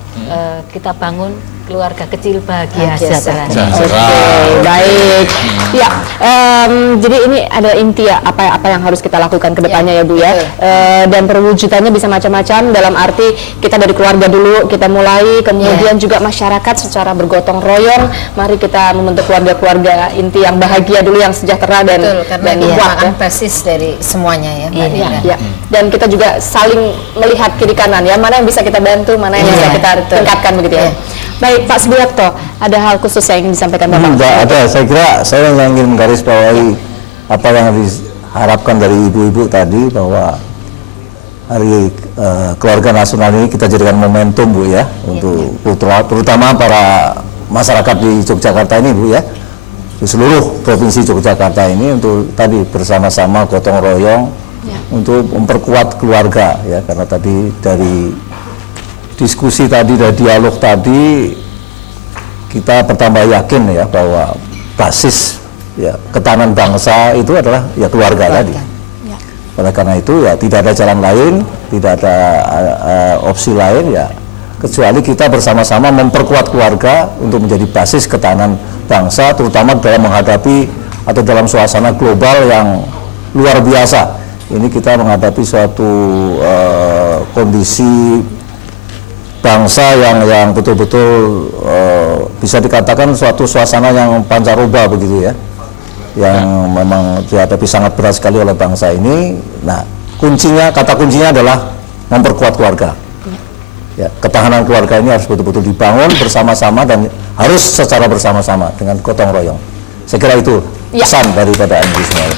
kita bangun keluarga kecil bahagia sejahtera. Oke, baik. Ya, jadi ini ada inti ya apa yang harus kita lakukan ke depannya ya Bu ya. Dan perwujudannya bisa macam-macam, dalam arti kita dari keluarga dulu kita mulai, kemudian juga masyarakat secara bergotong royong, mari kita membentuk keluarga-keluarga inti yang bahagia dulu, yang sejahtera dan karena dan kuat ya. basis dari semuanya ya Mbak Dina. Ya. Dan kita juga saling melihat kiri kanan ya, mana yang bisa kita bantu, mana yang bisa kita tingkatkan begitu ya. Baik Pak Subiakto, ada hal khusus yang ingin disampaikan Bapak? Tidak ada, saya kira saya yang ingin menggarisbawahi apa yang diharapkan dari ibu-ibu tadi, bahwa Hari Keluarga Nasional ini kita jadikan momentum Bu ya, untuk terutama para masyarakat di Yogyakarta ini Bu ya, di seluruh provinsi Yogyakarta ini, untuk tadi bersama-sama gotong royong untuk memperkuat keluarga ya, karena tadi dari diskusi tadi, dari dialog tadi, kita bertambah yakin ya bahwa basis ya ketahanan bangsa itu adalah ya keluarga tadi. Oleh karena itu ya tidak ada jalan lain, tidak ada opsi lain ya kecuali kita bersama-sama memperkuat keluarga untuk menjadi basis ketahanan bangsa, terutama dalam menghadapi atau dalam suasana global yang luar biasa. Ini kita menghadapi suatu kondisi bangsa yang betul-betul bisa dikatakan suatu suasana yang pancaroba begitu ya, yang memang dihadapi sangat berat sekali oleh bangsa ini. Nah, kata kuncinya adalah memperkuat keluarga. Ya, ketahanan keluarga ini harus betul-betul dibangun bersama-sama dan harus secara bersama-sama dengan gotong royong. Saya kira itu pesan daripada Andi semua.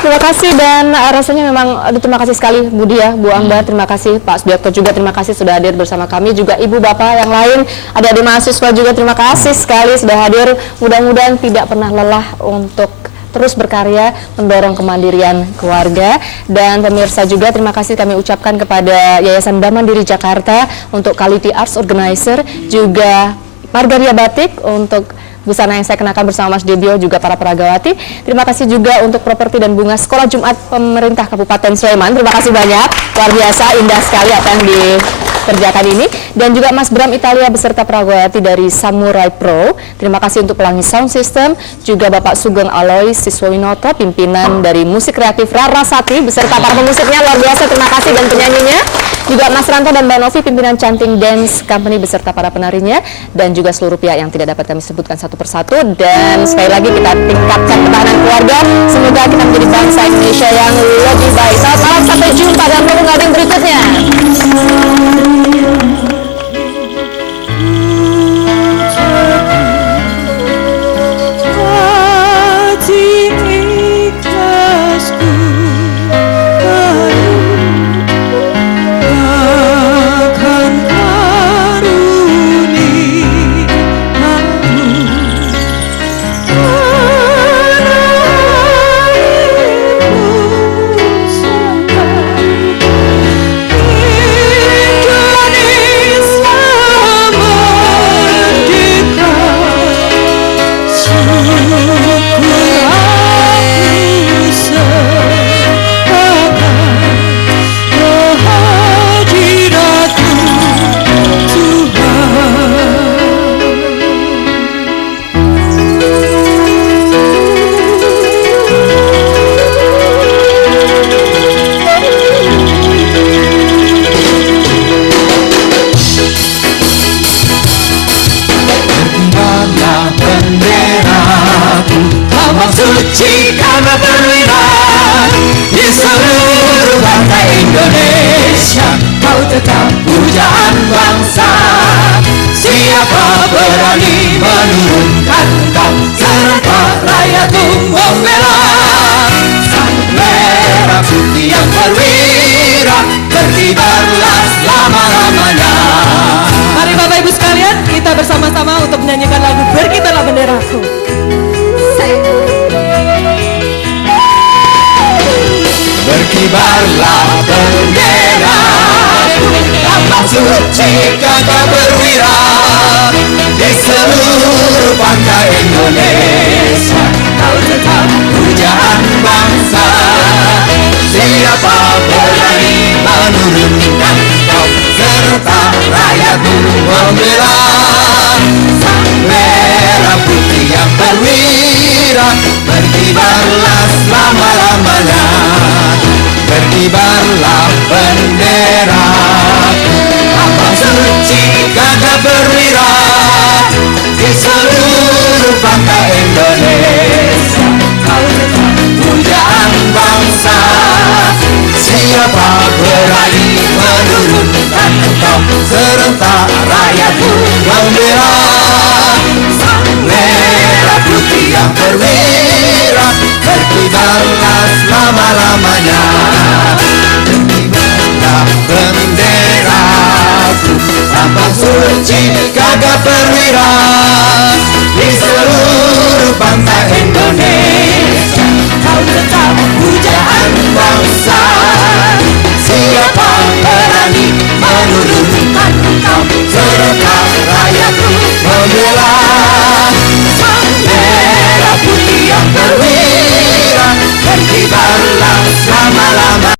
Terima kasih, dan rasanya memang terima kasih sekali Bu Dia, Bu Amba, terima kasih Pak Subiakto juga, terima kasih sudah hadir bersama kami, juga Ibu Bapak yang lain, adik-adik mahasiswa juga terima kasih sekali sudah hadir. Mudah-mudahan tidak pernah lelah untuk terus berkarya mendorong kemandirian keluarga. Dan pemirsa juga terima kasih kami ucapkan kepada Yayasan Bank Mandiri Jakarta untuk Quality Arts Organizer, juga Margaria Batik untuk busana yang saya kenakan bersama Mas Debio, juga para peragawati. Terima kasih juga untuk Properti dan Bunga Sekolah Jumat Pemerintah Kabupaten Sleman. Terima kasih banyak, luar biasa, indah sekali apa yang dikerjakan ini. Dan juga Mas Bram Italia beserta peragawati dari Samurai Pro. Terima kasih untuk Pelangi Sound System, juga Bapak Sugeng Alois Siswawinoto, pimpinan dari Musik Kreatif Rarasati beserta para pemusiknya, luar biasa, terima kasih, dan penyanyinya. Juga Mas Ranto dan Mbak Novi, pimpinan Canting Dance Company beserta para penarinya, dan juga seluruh pihak yang tidak dapat kami sebutkan satu persatu. Dan sekali lagi kita tingkatkan ketahanan keluarga, semoga kita menjadi bangsa Indonesia yang lebih baik. Selamat malam, sampai jumpa dalam Ngomong Gading berikutnya. suci karena berwibawa di seluruh bangsa Indonesia. Kau tetap pujaan bangsa. Siapa berani menurunkan kau, serta rakyatku membela sang merah putih yang perwira, berkibarlah selama-lamanya. Mari Bapak Ibu sekalian, kita bersama-sama untuk menyanyikan lagu Berkibarlah Benderaku. Berkibarlah benderaku, lambang suci gagah berwira di seluruh bangsa Indonesia. Kau tetap pujaan bangsa. Siapa berani menurunkan kau? serta rakyatku membela. Sang merah putih yang perwira, berkibarlah selama-lamanya, berkibarlah bendera. Lambang suci gagah perwira di seluruh bangsa Indonesia. Kau tetap pujaan bangsa. Siapa berani menurunkan engkau, serentak rakyatku membela. Sang merah putih yang perwira, berkibarlah selama-lamanya, berkibarlah benderaku. Lambang suci gagah perwira di seluruh bangsa Indonesia. Kau tetap pujaan bangsa. Siapa berani menurunkan engkau, serentak rakyatku membela. Sang merah putih yang perwira, berkibarlah selama-lamanya.